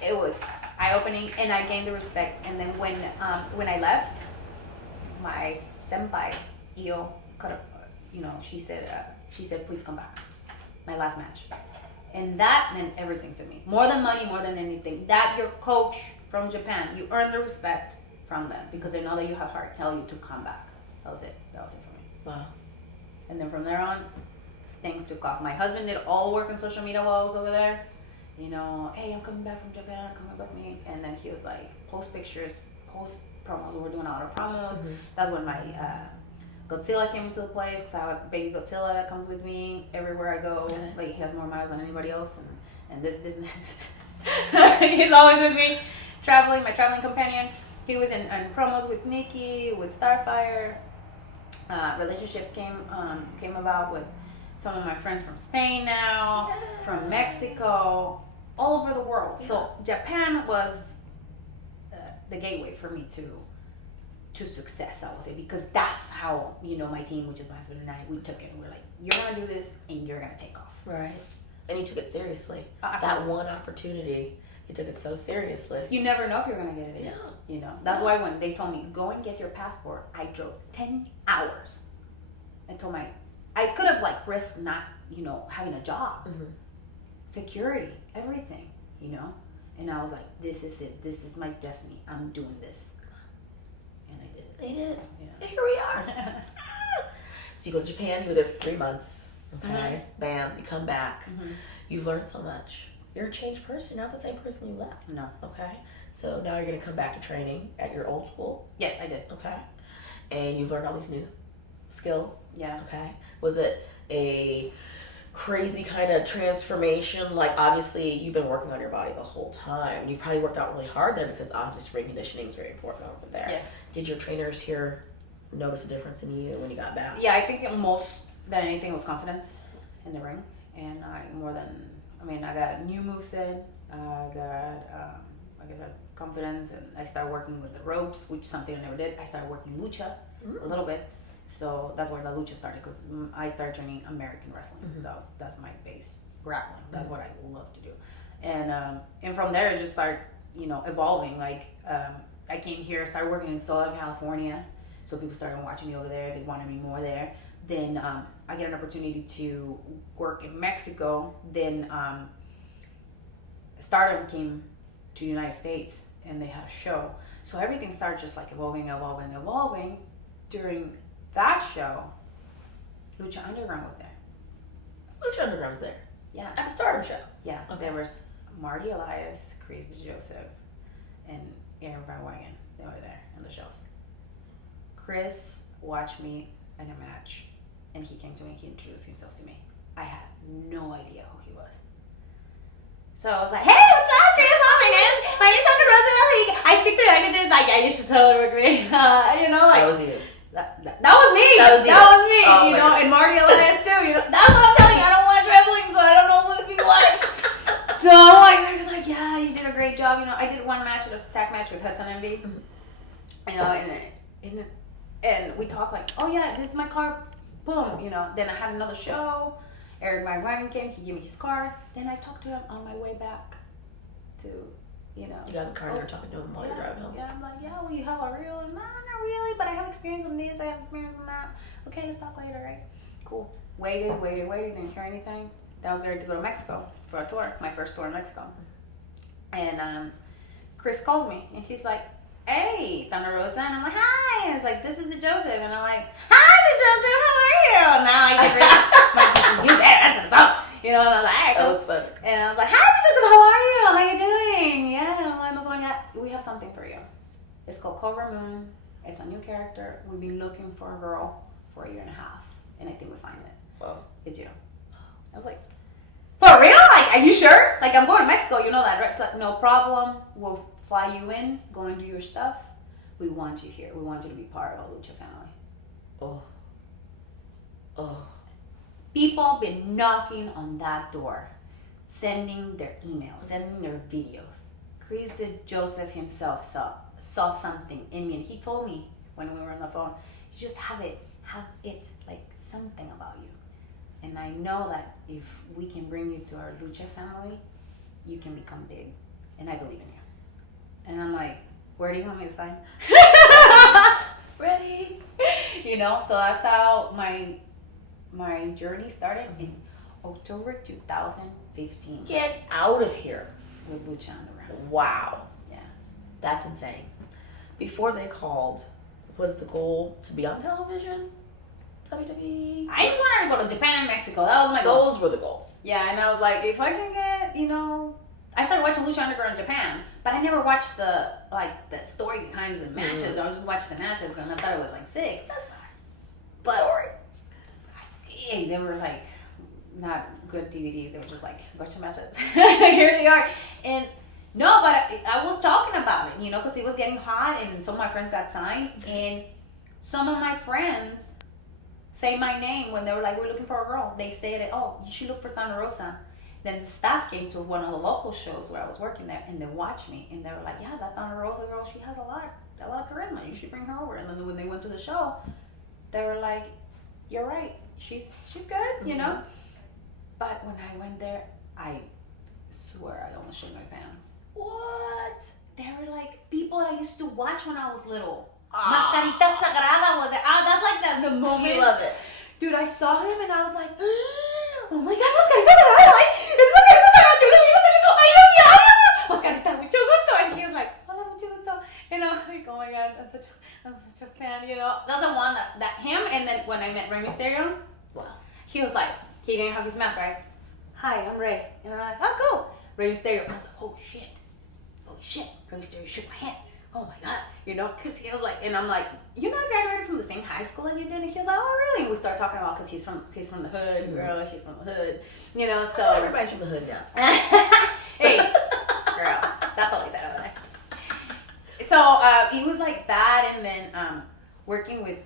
It was eye-opening, and I gained the respect. And then when I left, my senpai Io cut up, she said, please come back. My last match. And that meant everything to me. More than money, more than anything. That your coach from Japan, you earn the respect from them because they know that you have heart, tell you to come back. That was it. That was it for me. Wow. And then from there on, things took off. My husband did all the work on social media while I was over there. Hey, I'm coming back from Japan, come back with me. And then he was like, post pictures, post promos. We were doing a lot of promos. That's when my Godzilla came into the place because I have a baby Godzilla that comes with me everywhere I go. Like, he has more miles than anybody else, and this business, he's always with me, my traveling companion. He was in promos with Nikki, with Starfire. Relationships came about with some of my friends from Spain now, from Mexico, all over the world. Yeah. So Japan was the gateway for me to success, I would say, because that's how, my team, which is my husband and I, we took it. We're like, you're going to do this and you're going to take off. Right. And you took it seriously. Absolutely. That one opportunity, you took it so seriously. You never know if you're going to get it again. That's why when they told me, go and get your passport, I drove 10 hours until I could have risked not, having a job, security, everything, and I was like, this is it. This is my destiny. I'm doing this. And I did it. They did. Yeah. Here we are. So you go to Japan, you were there for 3 months. Okay. Bam, you come back. You've learned so much. You're a changed person. You're not the same person you left. No. Okay. So now you're going to come back to training at your old school. Yes, I did. Okay. And you've learned all these new skills. Yeah. Okay. Was it a crazy kind of transformation? Like, obviously, you've been working on your body the whole time. You probably worked out really hard there because obviously ring conditioning is very important over there. Yeah. Did your trainers here notice a difference in you when you got back? Yeah, I think most than anything was confidence in the ring. And I got a new moveset. I got, like I said, confidence. And I started working with the ropes, which is something I never did. I started working lucha a little bit. So that's where the lucha started, because I started training American wrestling. That's my base, grappling. That's what I love to do. And from there, it just started, evolving. Like, I came here, started working in Southern California. So people started watching me over there. They wanted me more there. Then I get an opportunity to work in Mexico. Then Stardom came to the United States, and they had a show. So everything started just evolving. During that show, Lucha Underground was there. Lucha Underground was there? Yeah. At the Stardom show? Yeah. Okay. There was Marty Elias, Chris Joseph, and Aaron Van Wagen. They were there in the shows. Chris watched me in a match, and he came to me. He introduced himself to me. I had no idea who he was. So I was like, hey, what's up, Chris? Oh, my name's Dr. Rosa. I speak 3 languages. Like, yeah, you should totally work with me. That was you. That was me. That was me. Oh, and Marty Elias too. That's what I'm telling you. I don't watch wrestling, so I don't know who these people are. So I was like, yeah, you did a great job. I did one match. It was a tag match with Hudson Envy. And we talked oh yeah, this is my car. Boom. Then I had another show. Eric Van Wagen came. He gave me his card. Then I talked to him on my way back to You know. You got in the car and you're talking to him while you're driving home. Yeah, I'm like, yeah, well, you have a real? No, not really, but I have experience in this, I have experience in that. Okay, let's talk later, right? Cool. Waited, didn't hear anything. Then I was ready to go to Mexico for a tour, my first tour in Mexico. And Chris calls me, and she's like, hey, Thunder Rosa. And I'm like, hi. And it's like, this is the Joseph. And I'm like, hi, the Joseph, how are you? Now I get ready. You better answer the phone. You know, and I was like, all right, That cool. was fun. And I was like, hi, the Joseph, how are you? How you doing? Yeah, I'm on the phone. Yeah, we have something for you. It's called Cobra Moon. It's a new character. We've been looking for a girl for 1.5 years. And I think we find it. Wow. It's you. I was like, for real? Like, are you sure? Like, I'm going to Mexico. You know that, right? It's like, no problem. We'll fly you in, go and do your stuff. We want you here. We want you to be part of our Lucha family. Oh. People been knocking on that door, sending their emails, sending their videos. Chris Joseph himself saw something in me, and he told me when we were on the phone, you just have it like something about you. And I know that if we can bring you to our Lucha family, you can become big. And I believe in you. And I'm like, where do you want me to sign? Ready? You know, so that's how my journey started in October 2015. Get out of here. With Lucha Underground. Wow. Yeah. That's insane. Before they called, was the goal to be on television? WWE? I just wanted to go to Japan and Mexico. That was my goal. Those were the goals. Yeah, and I was like, if I can get, I started watching Lucha Underground in Japan, but I never watched the story behind the matches. I just watched the matches, and I thought it was like sick. That's fine. But stories. Yeah, they were like not good DVDs. They were just like a bunch of matches. Here they are, and no, but I was talking about it, because it was getting hot, and some of my friends got signed, and some of my friends say my name when they were like, we're looking for a girl. They said, oh, you should look for Thunder Rosa. Then the staff came to one of the local shows where I was working there, and they watched me, and they were like, yeah, that Thunder Rosa girl, she has a lot of charisma. You should bring her over. And then when they went to the show, they were like, you're right. She's good, Mm-hmm. But when I went there, I swear I almost shit my pants. What? They were like people that I used to watch when I was little. Ah. Mascarita Sagrada was it? That's like the moment. You love it. Dude, I saw him and I was like, oh my God, Mascarita Sagrada, it's Mascarita Sagrada, yo lo vi en televisión, ay Dios mío, Mascarita, mucho gusto. And he was like, hola, mucho gusto. Like, oh my God, I'm such a fan, That's the one that him, and then when I met Rey Mysterio, Wow. he was like, he didn't have his mask, right? Hi, I'm Rey. And I'm like, oh, cool. Rey Mysterio. And I was like, oh shit. Rey Mysterio shook my hand. Oh my God. Because he was like, and I'm like, I graduated from the same high school that you did. And he was like, oh, really? And we started talking about, because he's from the hood, Mm-hmm. girl, she's from the hood, so. Everybody's from the hood now. Hey, girl. That's all he said over there. So he was like that, and then working with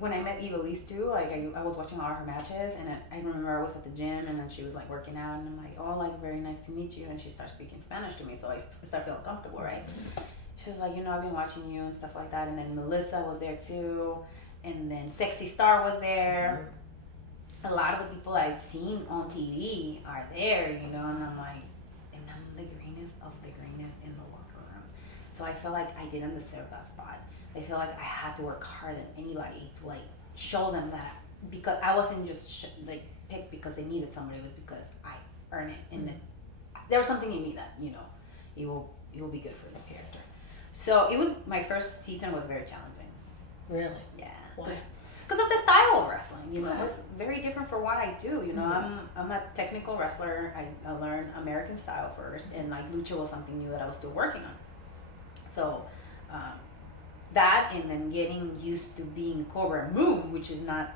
when I met Evilise too, like I was watching all her matches, and I remember I was at the gym, and then she was like working out, and I'm like, oh, like very nice to meet you, and she starts speaking Spanish to me, so I start feeling comfortable, right? She was like, I've been watching you and stuff like that, and then Melissa was there too, and then Sexy Star was there. A lot of the people I've seen on TV are there, and I'm like, and I'm the greenest of the greenest in the locker room. So I feel like I didn't deserve that spot. I feel like I had to work harder than anybody to like show them that, because I wasn't just picked because they needed somebody. It was because I earned it, and then there was something in me that you will be good for this character. So it was, my first season was very challenging. Really? Yeah. Why? Because of the style of wrestling, Okay. It was very different for what I do. I'm a technical wrestler. I learned American style first, and like lucha was something new that I was still working on. So that, and then getting used to being Cobra Moon, which is not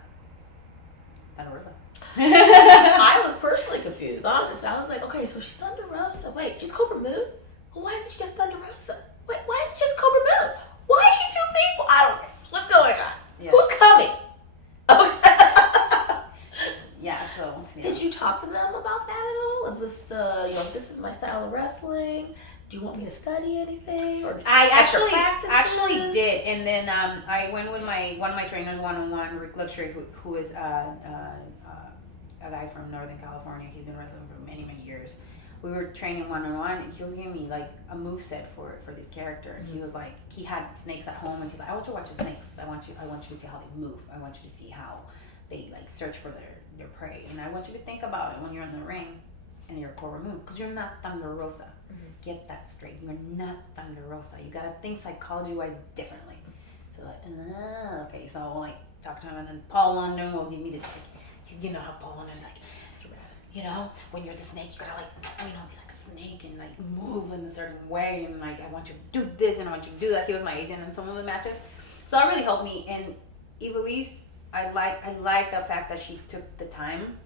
Thunder Rosa. I was personally confused, honestly. I was like, okay, so she's Thunder Rosa. Wait, she's Cobra Moon? Well, why isn't she just Thunder Rosa? Wait, why is it just Cobra Moon? Why is she two people? I don't know. What's going on? Yeah. Who's coming? Yeah, so. Yeah. Did you talk to them about that at all? Is this this is my style of wrestling? Do you want me to study anything? Or I extra actually practices? did, and then I went with one of my trainers one-on-one, Rick Luxury, who is a guy from Northern California. He's been wrestling for many years. we were training one-on-one, and he was giving me like a move set for this character. Mm-hmm. He was like, he had snakes at home, and he's like, I want you to watch the snakes. I want you to see how they move. I want you to see how they like search for their prey, and I want you to think about it when you're in the ring and you're Cobra Moon, because you're not Thunder Rosa. Mm-hmm. Get that straight. You're not Thunder Rosa. You gotta think psychology-wise differently. So like, okay. So I like talk to him, and then Paul London will give me this like, you know how Paul London's like, you know, when you're the snake, you gotta like, you know, be like a snake and like move in a certain way, and like I want you to do this and I want you to do that. He was my agent in some of the matches, so that really helped me. And Evilise, I like the fact that she took the time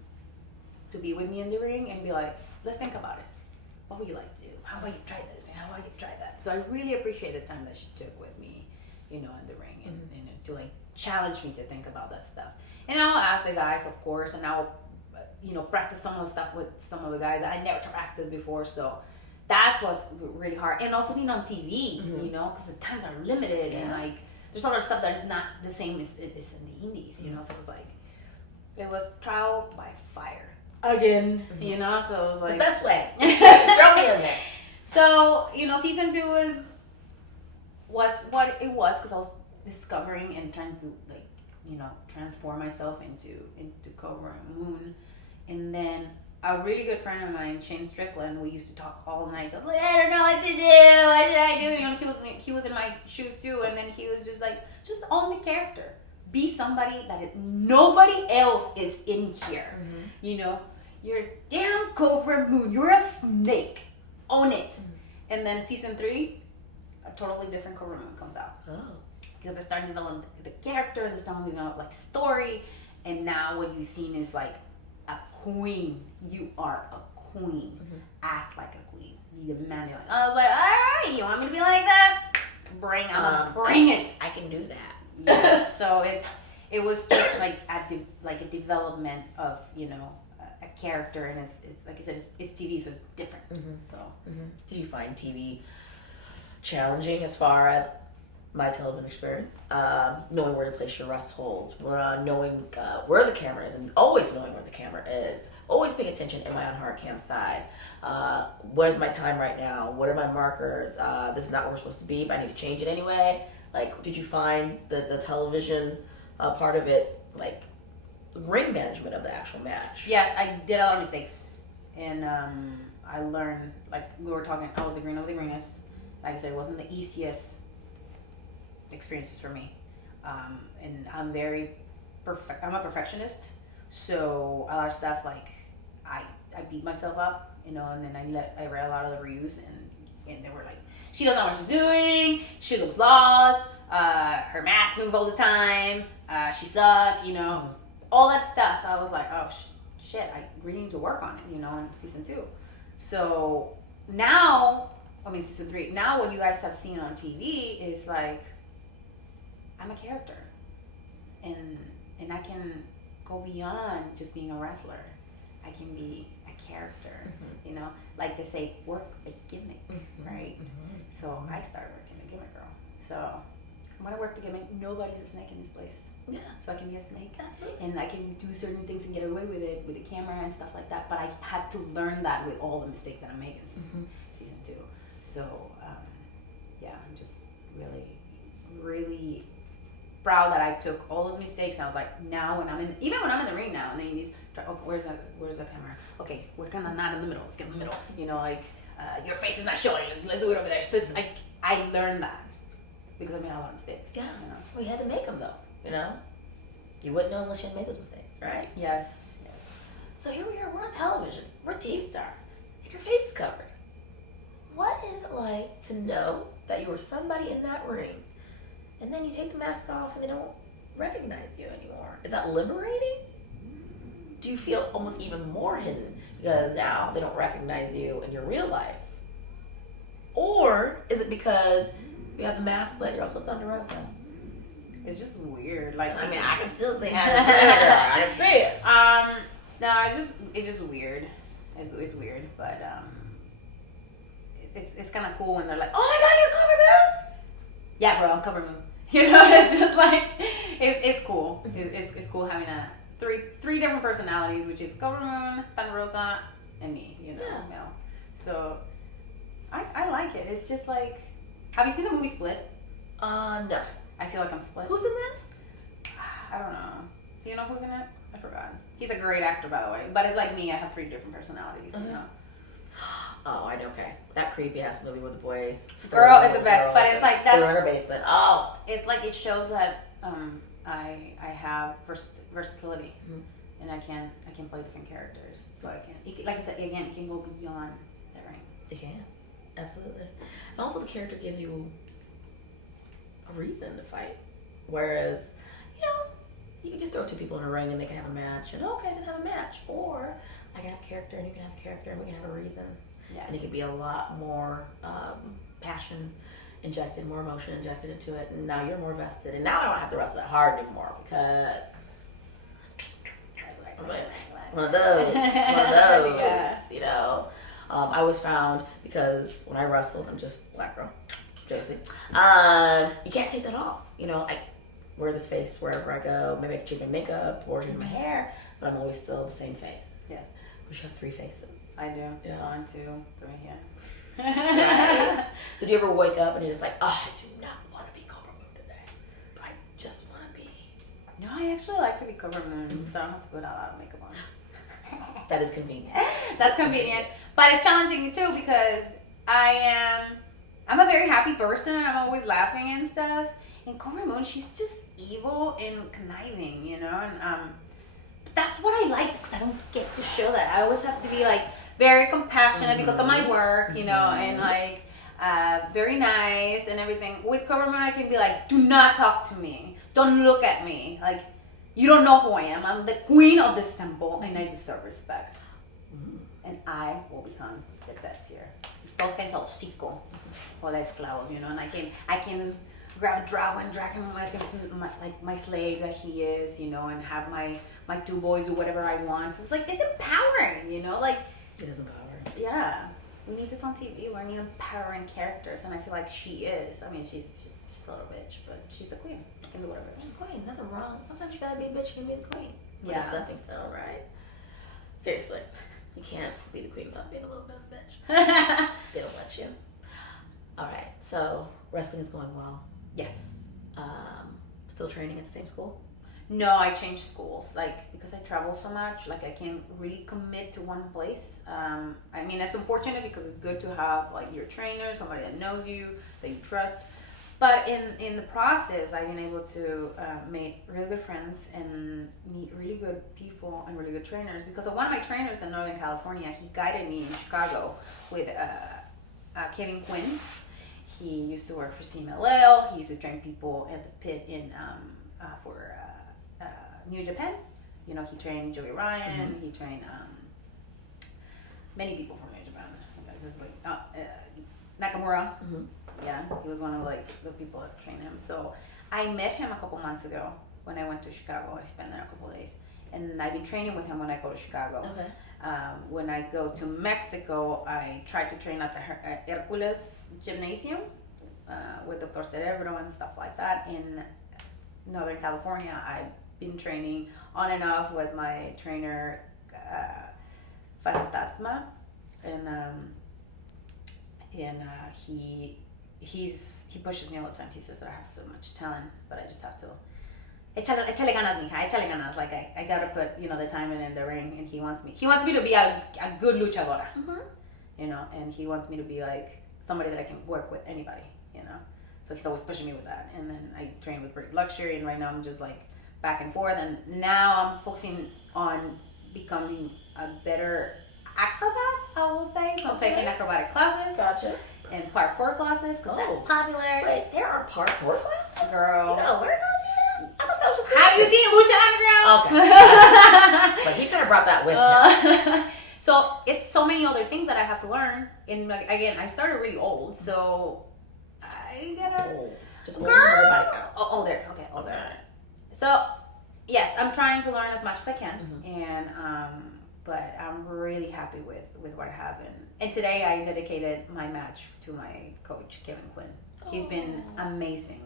to be with me in the ring and be like, let's think about it. What would you like to do? How about you try this and how about you try that? So I really appreciate the time that she took with me, you know, in the ring, and to like challenge me to think about that stuff. And I'll ask the guys, of course, and I'll, you know, practice some of the stuff with some of the guys that I never practiced before. So that's what's really hard. And also being on TV, you know, because the times are limited, and like there's a lot of stuff that is not the same as in the indies, you know. So it was like, it was trial by fire again, you know. So it was like, it's the best way. Throw me in there. So, you know, season 2 was what it was, because I was discovering and trying to like, you know, transform myself into Cobra Moon. And then a really good friend of mine, Shane Strickland, we used to talk all night. I'm like, I don't know what to do. What should I do? You know, he was in my shoes too, and then he was just like, just own the character. Be somebody that nobody else is in here. Mm-hmm. You know, you're damn Cobra Moon. You're a snake. Own it. Mm-hmm. And then season 3, a totally different Cobra Moon comes out. Oh. Because they're starting to develop the character, they're starting to develop like story, and now what you've seen is like a queen. You are a queen. Mm-hmm. Act like a queen. You demand it. Like, I was like, all right, you want me to be like that? Bring it. I can do that. Yes. So it was just like a development of, you know, a character, and it's like I said, it's TV, so it's different. Mm-hmm. So did you find TV challenging as far as my television experience, knowing where to place your rest holds, knowing where the camera is, and always knowing where the camera is, always paying attention, am I on hard cam side, where's my time right now, what are my markers, this is not where we're supposed to be, but I need to change it anyway. Like, did you find the television part of it, like ring management of the actual match? Yes, I did a lot of mistakes, and I learned, like we were talking, I was the green of the greenest. Like I said, it wasn't the easiest experiences for me, and I'm a perfectionist, so a lot of stuff, like I beat myself up, you know, and then I read a lot of the reviews, and they were like, she doesn't know what she's doing, she looks lost, her mask move all the time, she suck, you know, all that stuff. I was like, oh shit, I really need to work on it, you know, in season 2. So now, season 3, now what you guys have seen on TV is like, I'm a character, and I can go beyond just being a wrestler. I can be a character, you know, like they say, work a gimmick, right? So I started working the gimmick, girl. So when I work the gimmick, nobody's a snake in this place. Yeah. So I can be a snake. Absolutely. And I can do certain things and get away with it with the camera and stuff like that. But I had to learn that with all the mistakes that I made in season 2. So I'm just really proud that I took all those mistakes. And I was like, now when I'm in the ring now, and then he's, oh, where's the camera? Okay, we're kind of not in the middle. Let's get in the middle. You know, like your face is not showing. Let's do it over there. So it's like I learned that because I made a lot of mistakes. Yeah, you know? We had to make them though. You know, you wouldn't know unless you had made those mistakes, right? Yes. So here we are. We're on television. We're a TV star. And your face is covered. What is it like to know that you were somebody in that ring, and then you take the mask off and they don't recognize you anymore? Is that liberating? Do you feel almost even more hidden because now they don't recognize you in your real life? Or is it because you have the mask, but you're also Thunder Rosa? It's just weird. Like, I mean, I can still say how to say it. I can say it. No, it's just weird. It's weird, but it's kind of cool when they're like, oh my god, you're Cobra Moon? Yeah, bro, I'm Cobra Moon. You know, it's just like it's cool. It's cool having a three different personalities, which is Cobra Moon, Thunder Rosa, and me. You know, So I like it. It's just like, have you seen the movie Split? No. I feel like I'm split. Who's in that? I don't know. Do you know who's in it? I forgot. He's a great actor, by the way. But it's like me. I have 3 different personalities, you know. Oh, I know. Okay, that creepy ass movie with the boy. Girl is the best, but it's like that's. They're in her basement. Oh, It's like it shows that I have versatility, and I can play different characters. So I can, like I said again, it can go beyond the ring. it can, absolutely. And also, the character gives you a reason to fight, whereas you can just throw 2 people in a ring and they can have a match, and okay, just have a match, or I can have character and you can have character and we can have a reason. Yeah. And it could be a lot more passion injected, more emotion injected into it, and now you're more vested. And now I don't have to wrestle that hard anymore because one of those, Yeah. I was found because when I wrestled, I'm just black girl, Josie. You can't take that off. I wear this face wherever I go. Maybe I can change my makeup or change my hair, but I'm always still the same face. Yes. We should have 3 faces. I do. Yeah. 1, 2, 3, yeah. Right? So do you ever wake up and you're just like, oh, I do not want to be Cobra Moon today. I just want to be. No, I actually like to be Cobra Moon because I don't have to put a lot of makeup on. That is convenient. That's convenient. But it's challenging too because I'm a very happy person and I'm always laughing and stuff. And Cobra Moon, she's just evil and conniving, and that's what I like because I don't get to show that. I always have to be like very compassionate because of my work, and like very nice and everything. With Cobra Moon, I can be like, do not talk to me. Don't look at me. Like, you don't know who I am. I'm the queen of this temple and I deserve respect. And I will become the best here. Todos caen al hocico o la esclavos, and I can grab a dragon and drag him like my slave that he is, and have my 2 boys do whatever I want. So it's like, it's empowering, like. It is empowering. Yeah. We need this on TV. We need empowering characters, and I feel like she is. I mean, she's a little bitch, but she's a queen. She can do whatever. She's a queen. Nothing wrong. Sometimes you gotta be a bitch. You can be the queen. Yeah. With a stepping stone, right? Seriously, you can't be the queen without being a little bit of a bitch. They don't let you. All right. So wrestling is going well. Yes. Still training at the same school? No, I changed schools, because I travel so much, I can't really commit to one place. I mean, it's unfortunate because it's good to have, your trainer, somebody that knows you, that you trust. But in the process, I've been able to make really good friends and meet really good people and really good trainers. Because one of my trainers in Northern California, he guided me in Chicago with Kevin Quinn. He used to work for CMLL. He used to train people at the pit for New Japan. He trained Joey Ryan. He trained many people from New Japan. This is Nakamura. Yeah, he was one of the people that trained him. So I met him a couple months ago when I went to Chicago. I spent there a couple of days, and I've been training with him when I go to Chicago. Okay. When I go to Mexico, I try to train at the Hercules Gymnasium with Dr. Cerebro and stuff like that. In Northern California, I've been training on and off with my trainer Fantasma, and he pushes me all the time. He says that I have so much talent, but I just have to échale ganas, mija, échale ganas. I gotta put the time in the ring, and he wants me to be a good luchadora, and he wants me to be somebody that I can work with anybody, So he's always pushing me with that. And then I train with Great Luxury, and right now I'm just back and forth. And now I'm focusing on becoming a better acrobat, I will say. So I'm taking acrobatic classes. Gotcha. And parkour classes, because that's popular. Wait, there are parkour classes? Girl. You gotta learn how to do that? I thought that was just Have you seen Lucha Underground? Okay. But he kind of brought that with him. So it's so many other things that I have to learn. And again, I started really old, so I gotta. Old. Just older than everybody else. Oh, older. Okay, older. So yes, I'm trying to learn as much as I can, and but I'm really happy with what I have. And today I dedicated my match to my coach, Kevin Quinn. He's been amazing.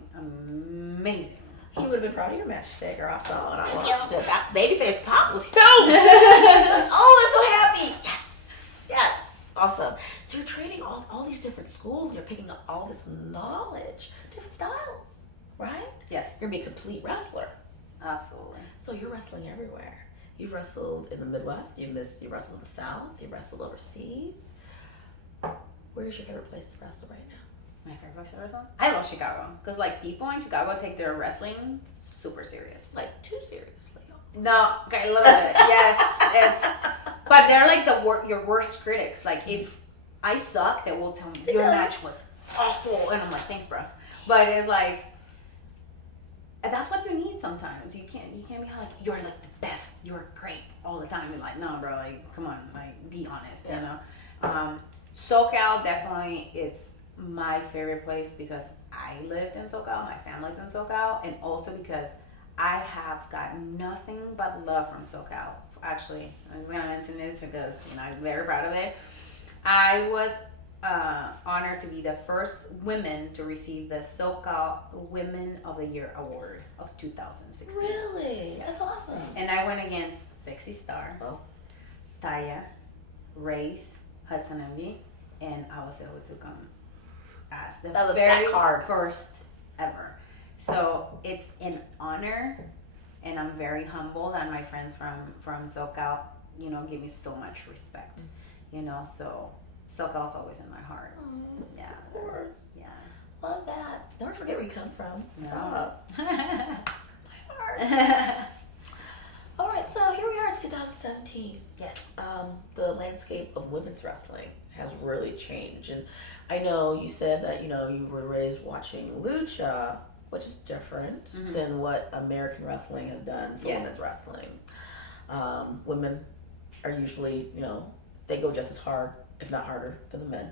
He would have been proud of your match today, girl. I saw it. I watched it. That babyface pop was huge. Oh, they're so happy. Yes. awesome. So you're training all these different schools, and you're picking up all this knowledge, different styles, right? Yes. You're gonna be a complete wrestler. Absolutely. So you're wrestling everywhere. You've wrestled in the Midwest. You wrestled in the South. You wrestled overseas. Where's your favorite place to wrestle right now? My favorite place to wrestle? I love Chicago. Because, like, people in Chicago take their wrestling super serious. Like, too seriously. No, okay, a little bit. Yes, but they're like your worst critics. Like, if I suck, they will tell me your match was awful, and I'm like, thanks, bro. But it's like, that's what you need sometimes. You can't be like, you're like the best, you're great all the time. You're like, no, bro, like, come on, like, be honest, you know. SoCal definitely, it's my favorite place because I lived in SoCal, my family's in SoCal, and also because I have gotten nothing but love from SoCal. Actually, I was gonna mention this because I'm very proud of it. I was honored to be the first women to receive the SoCal Women of the Year Award of 2016. Really? Yes. That's awesome. And I went against Sexy Star, Taya, Race, Hudson Envy, and I was able to come as the very first ever. So it's an honor, and I'm very humble that my friends from SoCal, give me so much respect, so SoCal's always in my heart. Yeah. Of course. Yeah. Love that. Never forget where you come from. No. Stop. My heart. All right, so here we are in 2017. Yes. The landscape of women's wrestling has really changed. And I know you said that, you were raised watching Lucha, which is different than what American wrestling has done for women's wrestling. Women are usually, they go just as hard, if not harder, than the men.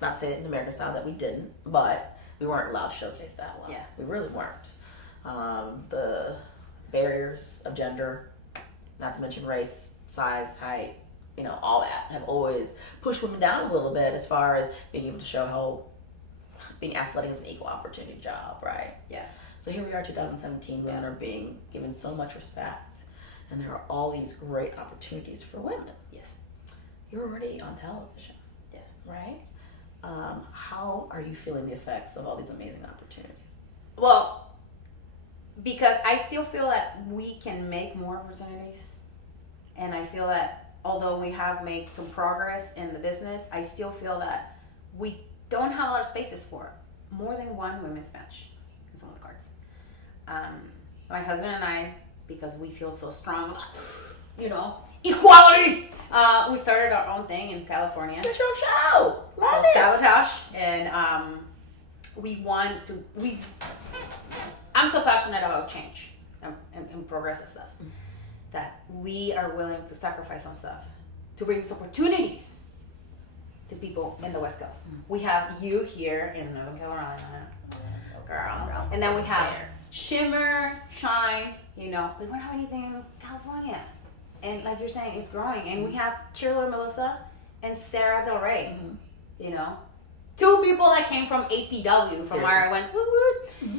Not to say it in American style that we didn't, but we weren't allowed to showcase that well. Yeah. We really weren't. The barriers of gender, not to mention race, size, height, all that have always pushed women down a little bit as far as being able to show how being athletic is an equal opportunity job, right? Yeah. So here we are, 2017. Women are being given so much respect, and there are all these great opportunities for women. Yes. You're already on television. Yes. Right? How are you feeling the effects of all these amazing opportunities? Well, because I still feel that we can make more opportunities, and I feel that although we have made some progress in the business, I still feel that we don't have a lot of spaces for more than one women's match in some of the cards. My husband and I, because we feel so strong, equality. We started our own thing in California. Get your show. Love it. Sabotage, and we want to. I'm so passionate about change and progressive stuff that we are willing to sacrifice some stuff to bring these opportunities to people in the West Coast. We have you here in Northern Carolina, girl, and then we have Shimmer, Shine. We don't have anything in California, and like you're saying, it's growing. And we have Cheerleader Melissa and Sarah Del Rey. Two people that came from APW, from where I went. Woo woo.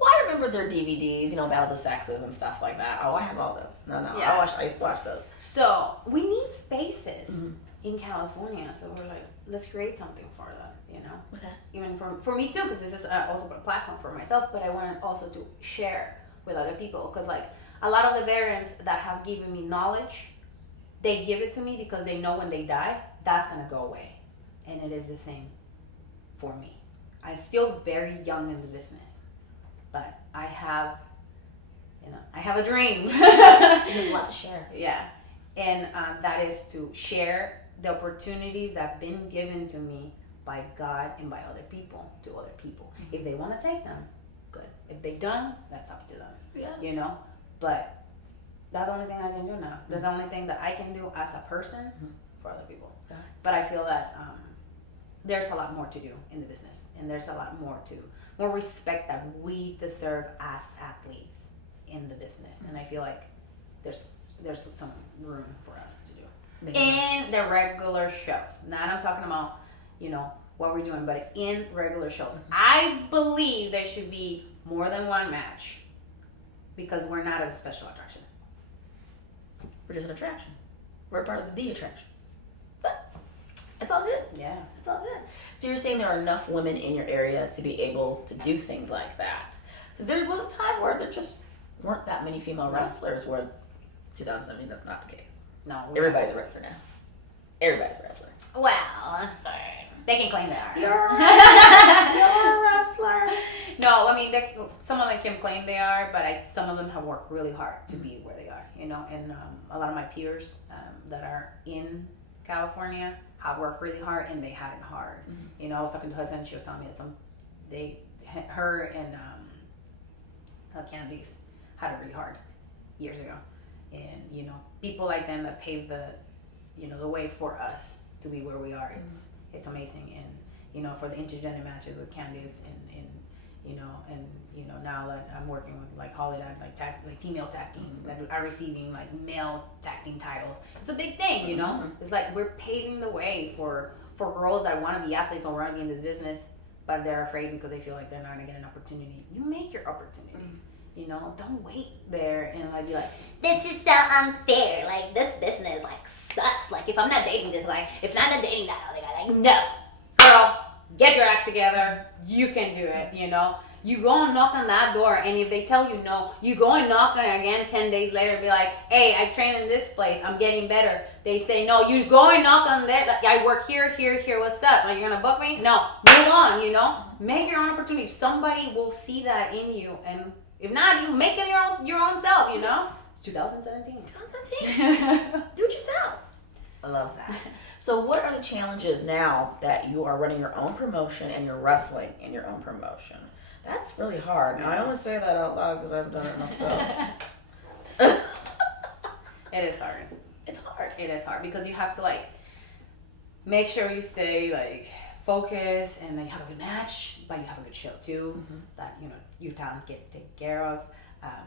Well, I remember their DVDs, Battle of the Sexes and stuff like that. Oh, I have all those. No. Yeah. I used to watch those. So we need spaces in California. So we're like, let's create something for them, Okay. Even for me too, because this is also a platform for myself, but I want also to share with other people. Because like a lot of the variants that have given me knowledge, they give it to me because they know when they die, that's going to go away. And it is the same for me. I'm still very young in the business. But I have a dream. You have a lot to share. Yeah. And that is to share the opportunities that have been given to me by God and by other people to other people. If they want to take them, good. If they don't, that's up to them. Yeah. But that's the only thing I can do now. That's the only thing that I can do as a person for other people. Yeah. But I feel that there's a lot more to do in the business. And there's a lot more respect that we deserve as athletes in the business. And I feel like there's some room for us to do in the regular shows. Now I'm talking about, what we're doing, but in regular shows. I believe there should be more than one match because we're not a special attraction. We're just an attraction. We're part of the attraction. But Yeah. It's all good. So you're saying there are enough women in your area to be able to do things like that? Because there was a time where there just weren't that many female wrestlers. Where 2017, that's not the case. No. Everybody's a wrestler now. Everybody's a wrestler. Well, they can claim they are. You're a wrestler. No, I mean, some of them can claim they are, but some of them have worked really hard to be where they are, you know. And a lot of my peers that are in California have worked really hard, and they had it hard. Mm-hmm. You know, I was talking to Hudson, and she was telling me that her and Candice had it really hard years ago. And, you know, people like them that paved the way for us to be where we are. It's amazing. And, you know, for the intergender matches with Candice and now that I'm working with like Holiday, like female tag team that are receiving like male tag team titles. It's a big thing, you know. Mm-hmm. It's like we're paving the way for girls that want to be athletes or want to be in this business, but they're afraid because they feel like they're not going to get an opportunity. You make your opportunities. You know, don't wait there and like be like, this is so unfair. Like this business like sucks. Like if I'm not dating this guy, if I'm not dating that other guy, like no, girl, get your act together. You can do it. You know, you go and knock on that door, and if they tell you no, you go and knock on it again 10 days later. Be like, hey, I train in this place. I'm getting better. They say no. You go and knock on that. Like, I work here. What's up? Like you're gonna book me? No, move on. You know, make your own opportunity. Somebody will see that in you and. If not, you make it your own self, you know? It's 2017. 2017. Do it yourself. I love that. So what are the challenges now that you are running your own promotion and you're wrestling in your own promotion? That's really hard. And I only say that out loud because I've done it myself. It is hard. It's hard. It is hard because you have to, like, make sure you stay, like, focused and then you have a good match, but you have a good show, too. Mm-hmm. That, you know, your talent get taken care of,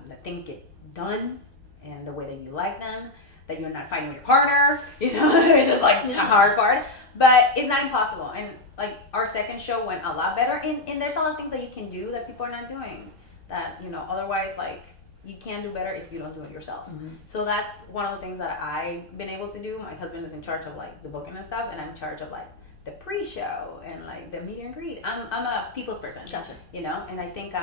that things get done and the way that you like them, that you're not fighting with your partner, you know, it's just like the hard part, but it's not impossible. And like our second show went a lot better, and there's a lot of things that you can do that people are not doing that, you know, otherwise like you can do better if you don't do it yourself. Mm-hmm. So that's one of the things that I've been able to do. My husband is in charge of like the booking and stuff, and I'm in charge of like the pre-show and like the meet and greet. I'm a people's person. Gotcha. You know, and I think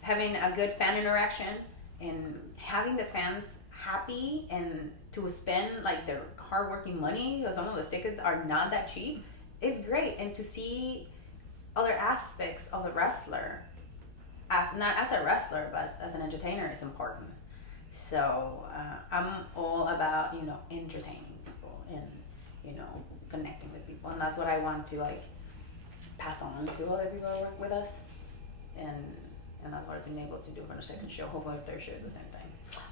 having a good fan interaction and having the fans happy and to spend like their hardworking money, because some of the tickets are not that cheap, is great. And to see other aspects of the wrestler, not as a wrestler, but as an entertainer, is important. So I'm all about, you know, entertaining people and, you know, connecting with people, and that's what I want to like pass on to other people that work with us, and that's what I've been able to do for the second show. Hopefully the third show is the same thing.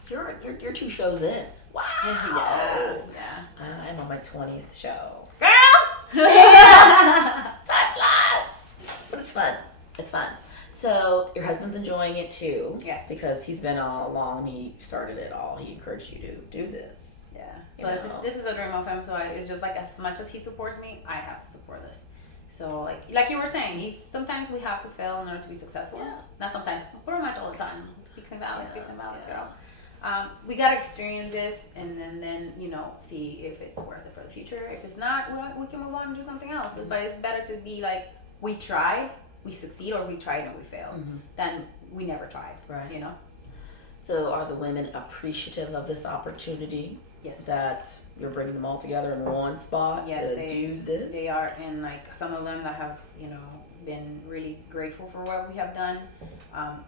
You're 2 shows in. Wow. Yeah. I'm on my 20th show. Girl. Time flies. But it's fun. It's fun. So your husband's enjoying it too. Yes. Because he's been all along. He started it all. He encouraged you to do this. Yeah. So this is a dream of him. So it's just like as much as he supports me, I have to support this. So like you were saying, sometimes we have to fail in order to be successful. Yeah. Not sometimes, pretty much all the time. Peaks and valleys, girl. We gotta experience this and then you know, see if it's worth it for the future. If it's not, we can move on and do something else. Mm-hmm. But it's better to be like, we tried, we succeed, or we tried and we failed, than we never tried. Right. You know. So are the women appreciative of this opportunity? Yes. That you're bringing them all together in one spot to do this? They are, and like some of them that have, you know, been really grateful for what we have done.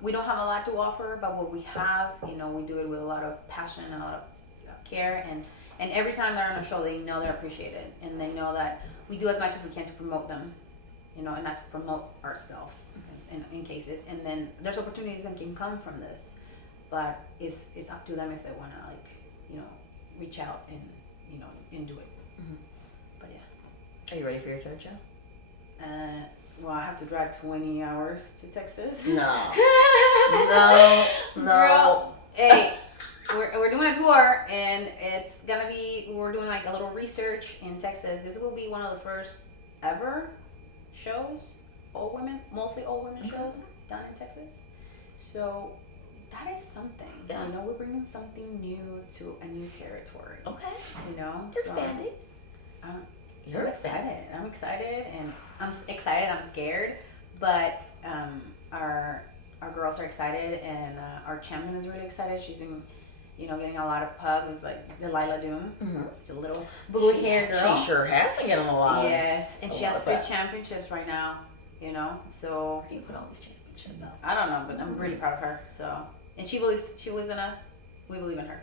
We don't have a lot to offer, but what we have, you know, we do it with a lot of passion and a lot of care, and every time they're on a show, they know they're appreciated, and they know that we do as much as we can to promote them, you know, and not to promote ourselves in cases. And then there's opportunities that can come from this, but it's up to them if they want to, like, you know, reach out and, you know, and do it. Mm-hmm. But yeah. Are you ready for your third show? Well, I have to drive 20 hours to Texas. No. No. Girl, hey, we're doing a tour, and we're doing like a little research in Texas. This will be one of the first ever shows, mostly all women shows done in Texas. So that is something. Yeah. You know, we're bringing something new to a new territory. Okay. You know, You're expanding. You're excited. I'm excited, and I'm excited. I'm scared, but our girls are excited, and our champion is really excited. She's been, getting a lot of pub. It's like Delilah Doom. Mm-hmm. She's a little blue-haired girl. She sure has been getting a lot. Yes, and she has 3 championships right now. So where do you put all these championships though? I don't know, but I'm really proud of her. So, and she believes in us. We believe in her.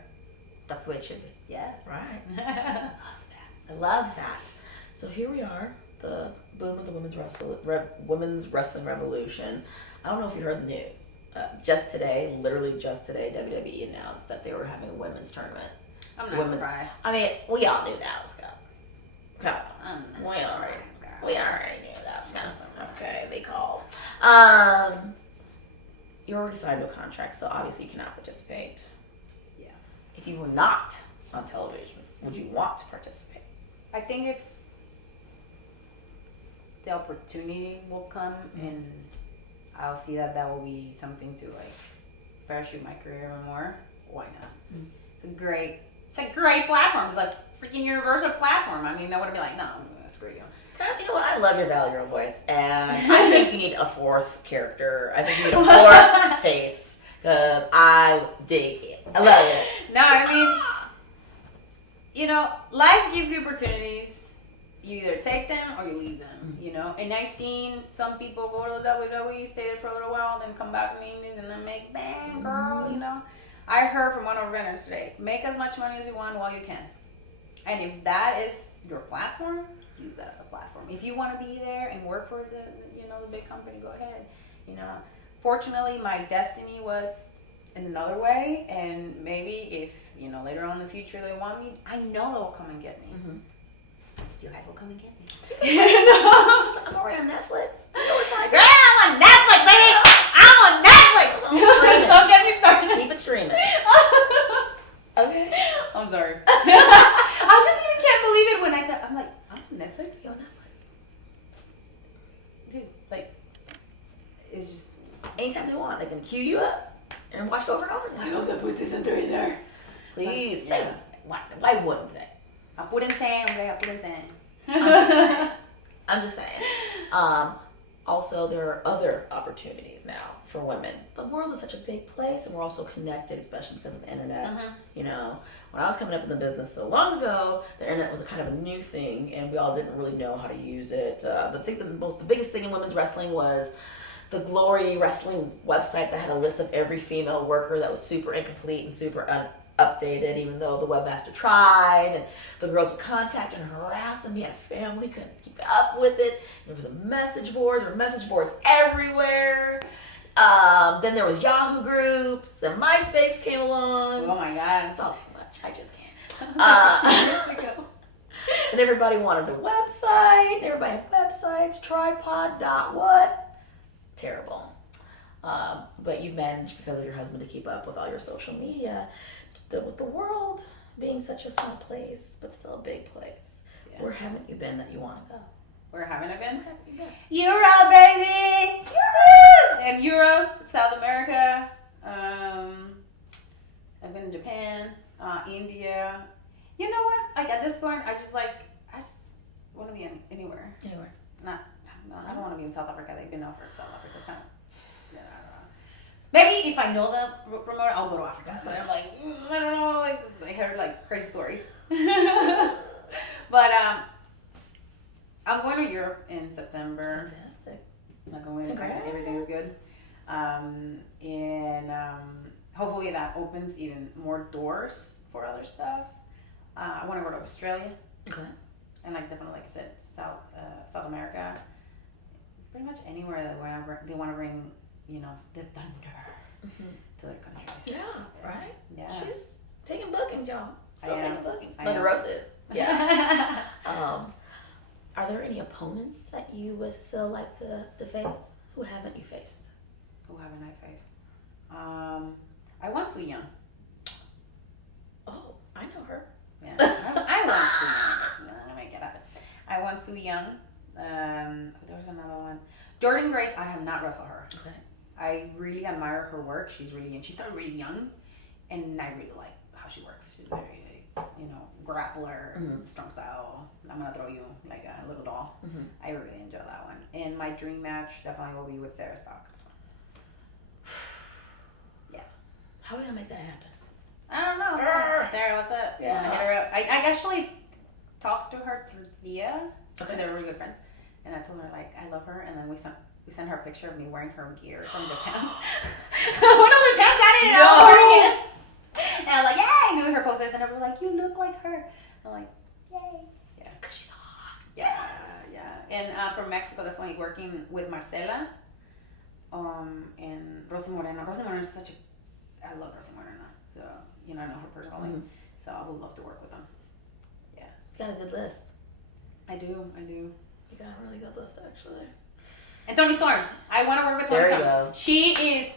That's the way it should be. Yeah. Right. I love that. So here we are, the boom of the women's wrestling revolution. I don't know if you heard the news. Literally just today, WWE announced that they were having a women's tournament. I'm not surprised. I mean, we all knew that was coming. We already knew that was coming. Okay, they called. You're already signed to a contract, so obviously you cannot participate. Yeah. If you were not on television, would you want to participate? I think if the opportunity will come, and I'll see that will be something to parachute my career even more, why not? It's a great platform. It's like freaking universal platform. I mean, I wouldn't be like, no, I'm gonna screw you. You know what? I love your Valley Girl voice, and I think you need a 4th character. I think you need a 4th face, because I dig it. I love it. No, I mean, life gives you opportunities. You either take them or you leave them, And I've seen some people go to the WWE, stay there for a little while, then come back to the Indies and then make bang, girl, I heard from one of our vendors today, make as much money as you want while you can. And if that is your platform, use that as a platform. If you want to be there and work for the big company, go ahead. Fortunately, my destiny was in another way, and maybe if later on in the future they want me, I know they'll come and get me. Mm-hmm. You guys will come and get me. I'm already on Netflix. Girl, I'm on Netflix, baby. I'm on Netflix. Don't get me started. Keep it streaming. Okay. I'm sorry. I just even can't believe it when I'm like, I'm on Netflix. You're on Netflix. Dude, it's just anytime they want, they can queue you up and watch it over and over again. I hope they put season 3 in there. Please. Yeah. Why wouldn't they? I'm just saying. Also, there are other opportunities now for women. The world is such a big place, and we're also connected, especially because of the internet. When I was coming up in the business so long ago, the internet was a kind of a new thing, and we all didn't really know how to use it. The biggest thing in women's wrestling was the Glory Wrestling website that had a list of every female worker that was super incomplete and super updated, even though the webmaster tried, and the girls would contact and harass them. We had a family, couldn't keep up with it. There was message boards everywhere. Then there was Yahoo groups, then MySpace came along. Oh my God. It's all too much. I just can't. And everybody wanted a website, and everybody had websites, tripod, what? Terrible. But you've managed, because of your husband, to keep up with all your social media. With the world being such a small place, but still a big place. Yeah. Where haven't you been that you want to go? Where haven't I been? Where haven't you been? Europe, baby! Europe! And Europe, South America. I've been in Japan, India. You know what? At this point, I just want to be anywhere. Anywhere. I don't want to be in South Africa. They've been over in South Africa. It's kind of... I don't know. Maybe if I know the remote, I'll go to Africa. But I'm like, I don't know. I heard crazy stories. But I'm going to Europe in September. Fantastic. I'm going. Everything is good. And hopefully that opens even more doors for other stuff. I want to go to Australia. Okay. And definitely, like I said, South America. Pretty much anywhere that they want to bring, the thunder to their countries. Yeah, right? Yeah. She's taking bookings, y'all. Still taking bookings. I know. Rosa is. Yeah. Are there any opponents that you would still like to face? Who haven't you faced? Who haven't I faced? I want Su Young. Oh, I know her. Yeah, I want Su Young. Let me get up. I want Su Young. There's another one. Jordan Grace. I have not wrestled her. Okay. I really admire her work. She's really young. She started really young, and I really like how she works. She's very grappler, strong style. I'm gonna throw you like a little doll. I really enjoy that one. And my dream match definitely will be with Sarah Stock. Yeah. How are we gonna make that happen? I don't know. Sarah, what's up? Yeah. Hit her up. I actually talked to her through Thea. Okay. They were really good friends. And I told her, like, I love her. And then we sent her a picture of me wearing her gear from Japan. One of my fans had it. And I was wearing it. And I was like, yay. And doing her poses. And everyone was like, you look like her. I'm like, yay. Yeah. Because she's hot. Yeah. And from Mexico, definitely working with Marcela. And Rosa Moreno. Rosa Moreno is I love Rosa Moreno. So, I know her personally. So I would love to work with them. Yeah. You got a good list. I do. You got a really good list, actually. And Toni Storm. I want to work with Toni Storm. Go. She is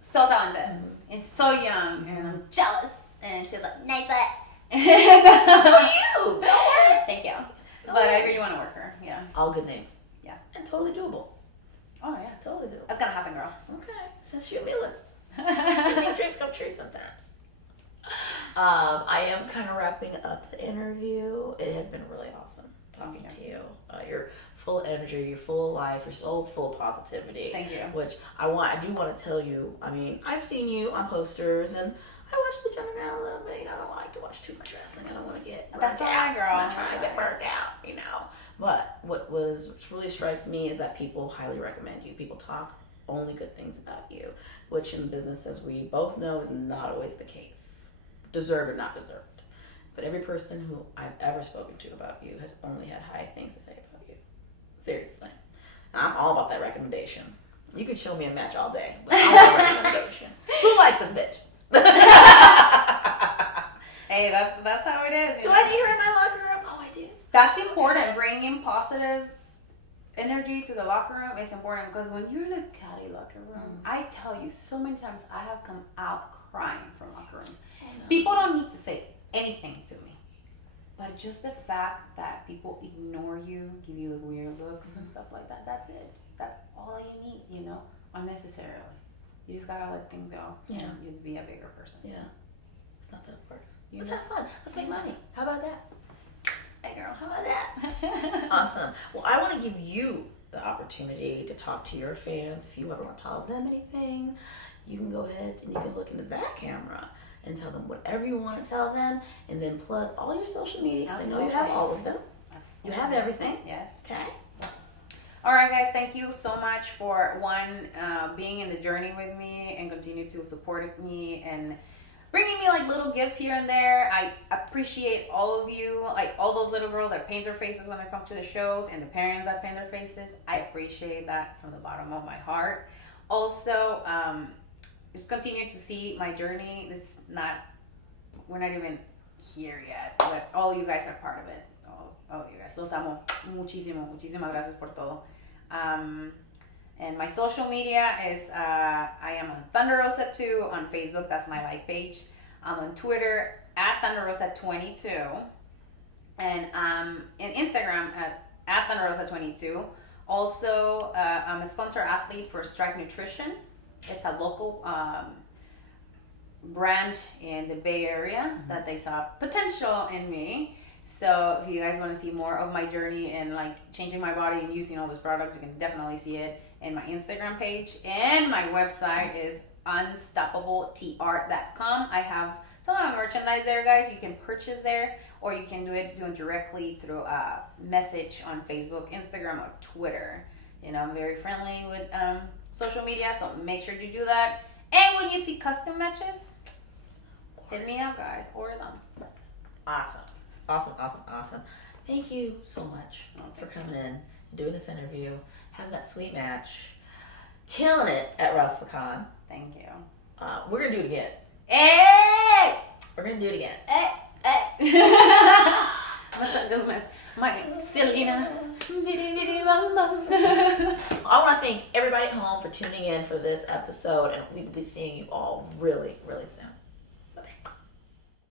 so talented and so young. And I'm jealous. And she's like, nice butt. So are you. No worries. Thank you. No But worries. I really want to work her. Yeah. All good names. Yeah. And totally doable. Oh, yeah. Totally doable. That's going to happen, girl. Okay. Just shoot me a list. Make dreams come true sometimes. I am kind of wrapping up the interview. It has been really awesome talking to you. You're full of energy, you're full of life, you're so full of positivity. Thank you. Which I do want to tell you. I mean, I've seen you on posters, and I watch the Jungle a little bit. I don't like to watch too much wrestling. I don't want to get burnt That's all out. right, girl. I'm not trying to get burnt out, But what really strikes me is that people highly recommend you. People talk only good things about you, which in business, as we both know, is not always the case. Deserved or not deserved. But every person who I've ever spoken to about you has only had high things to say about you. Seriously. And I'm all about that recommendation. You can show me a match all day, but I want a recommendation. Who likes this bitch? Hey, that's how it is. Do I need her in my locker room? Oh, I do. That's important. Bringing positive energy to the locker room is important because when you're in a catty locker room, I tell you, so many times I have come out crying from locker rooms. People don't need to say anything to me, but just the fact that people ignore you, give you the weird looks and stuff like that, that's it. That's all you need, unnecessarily. You just gotta let things go and just be a bigger person. Yeah. It's not that hard. Let's have fun. Let's make money. How about that? Hey, girl. How about that? Awesome. Well, I want to give you the opportunity to talk to your fans. If you ever want to tell them anything, you can go ahead and you can look into that camera and tell them whatever you want to tell them, and then plug all your social media. I know you have all of them. Absolutely. You have everything. Yes. Okay. All right, guys. Thank you so much for being in the journey with me and continue to support me and bringing me like little gifts here and there. I appreciate all of you, like all those little girls that paint their faces when they come to the shows and the parents that paint their faces. I appreciate that from the bottom of my heart. Also, just continue to see my journey. We're not even here yet, but all you guys are part of it. All you guys. Los amo muchísimo. Muchísimas gracias por todo. And my social media is, I am on Thunder Rosa 2 on Facebook. That's my like page. I'm on Twitter at Thunder Rosa 22. And in Instagram at Thunder Rosa 22. Also, I'm a sponsor athlete for Strike Nutrition. It's a local brand in the Bay Area that they saw potential in me. So if you guys want to see more of my journey and like changing my body and using all these products, you can definitely see it in my Instagram page. And my website is unstoppabletr.com. I have some of my merchandise there, guys. You can purchase there, or you can do it directly through a message on Facebook, Instagram, or Twitter. I'm very friendly with social media, so make sure to do that. And when you see custom matches, hit me up, guys. Order them. Awesome. Thank you so much for coming in, doing this interview, having that sweet match, killing it at Wrestlecon. Thank you. We're going to do it again. Hey! We're going to do it again. Hey! What's that doing? My Selena. I want to thank everybody at home for tuning in for this episode, and we will be seeing you all really, really soon.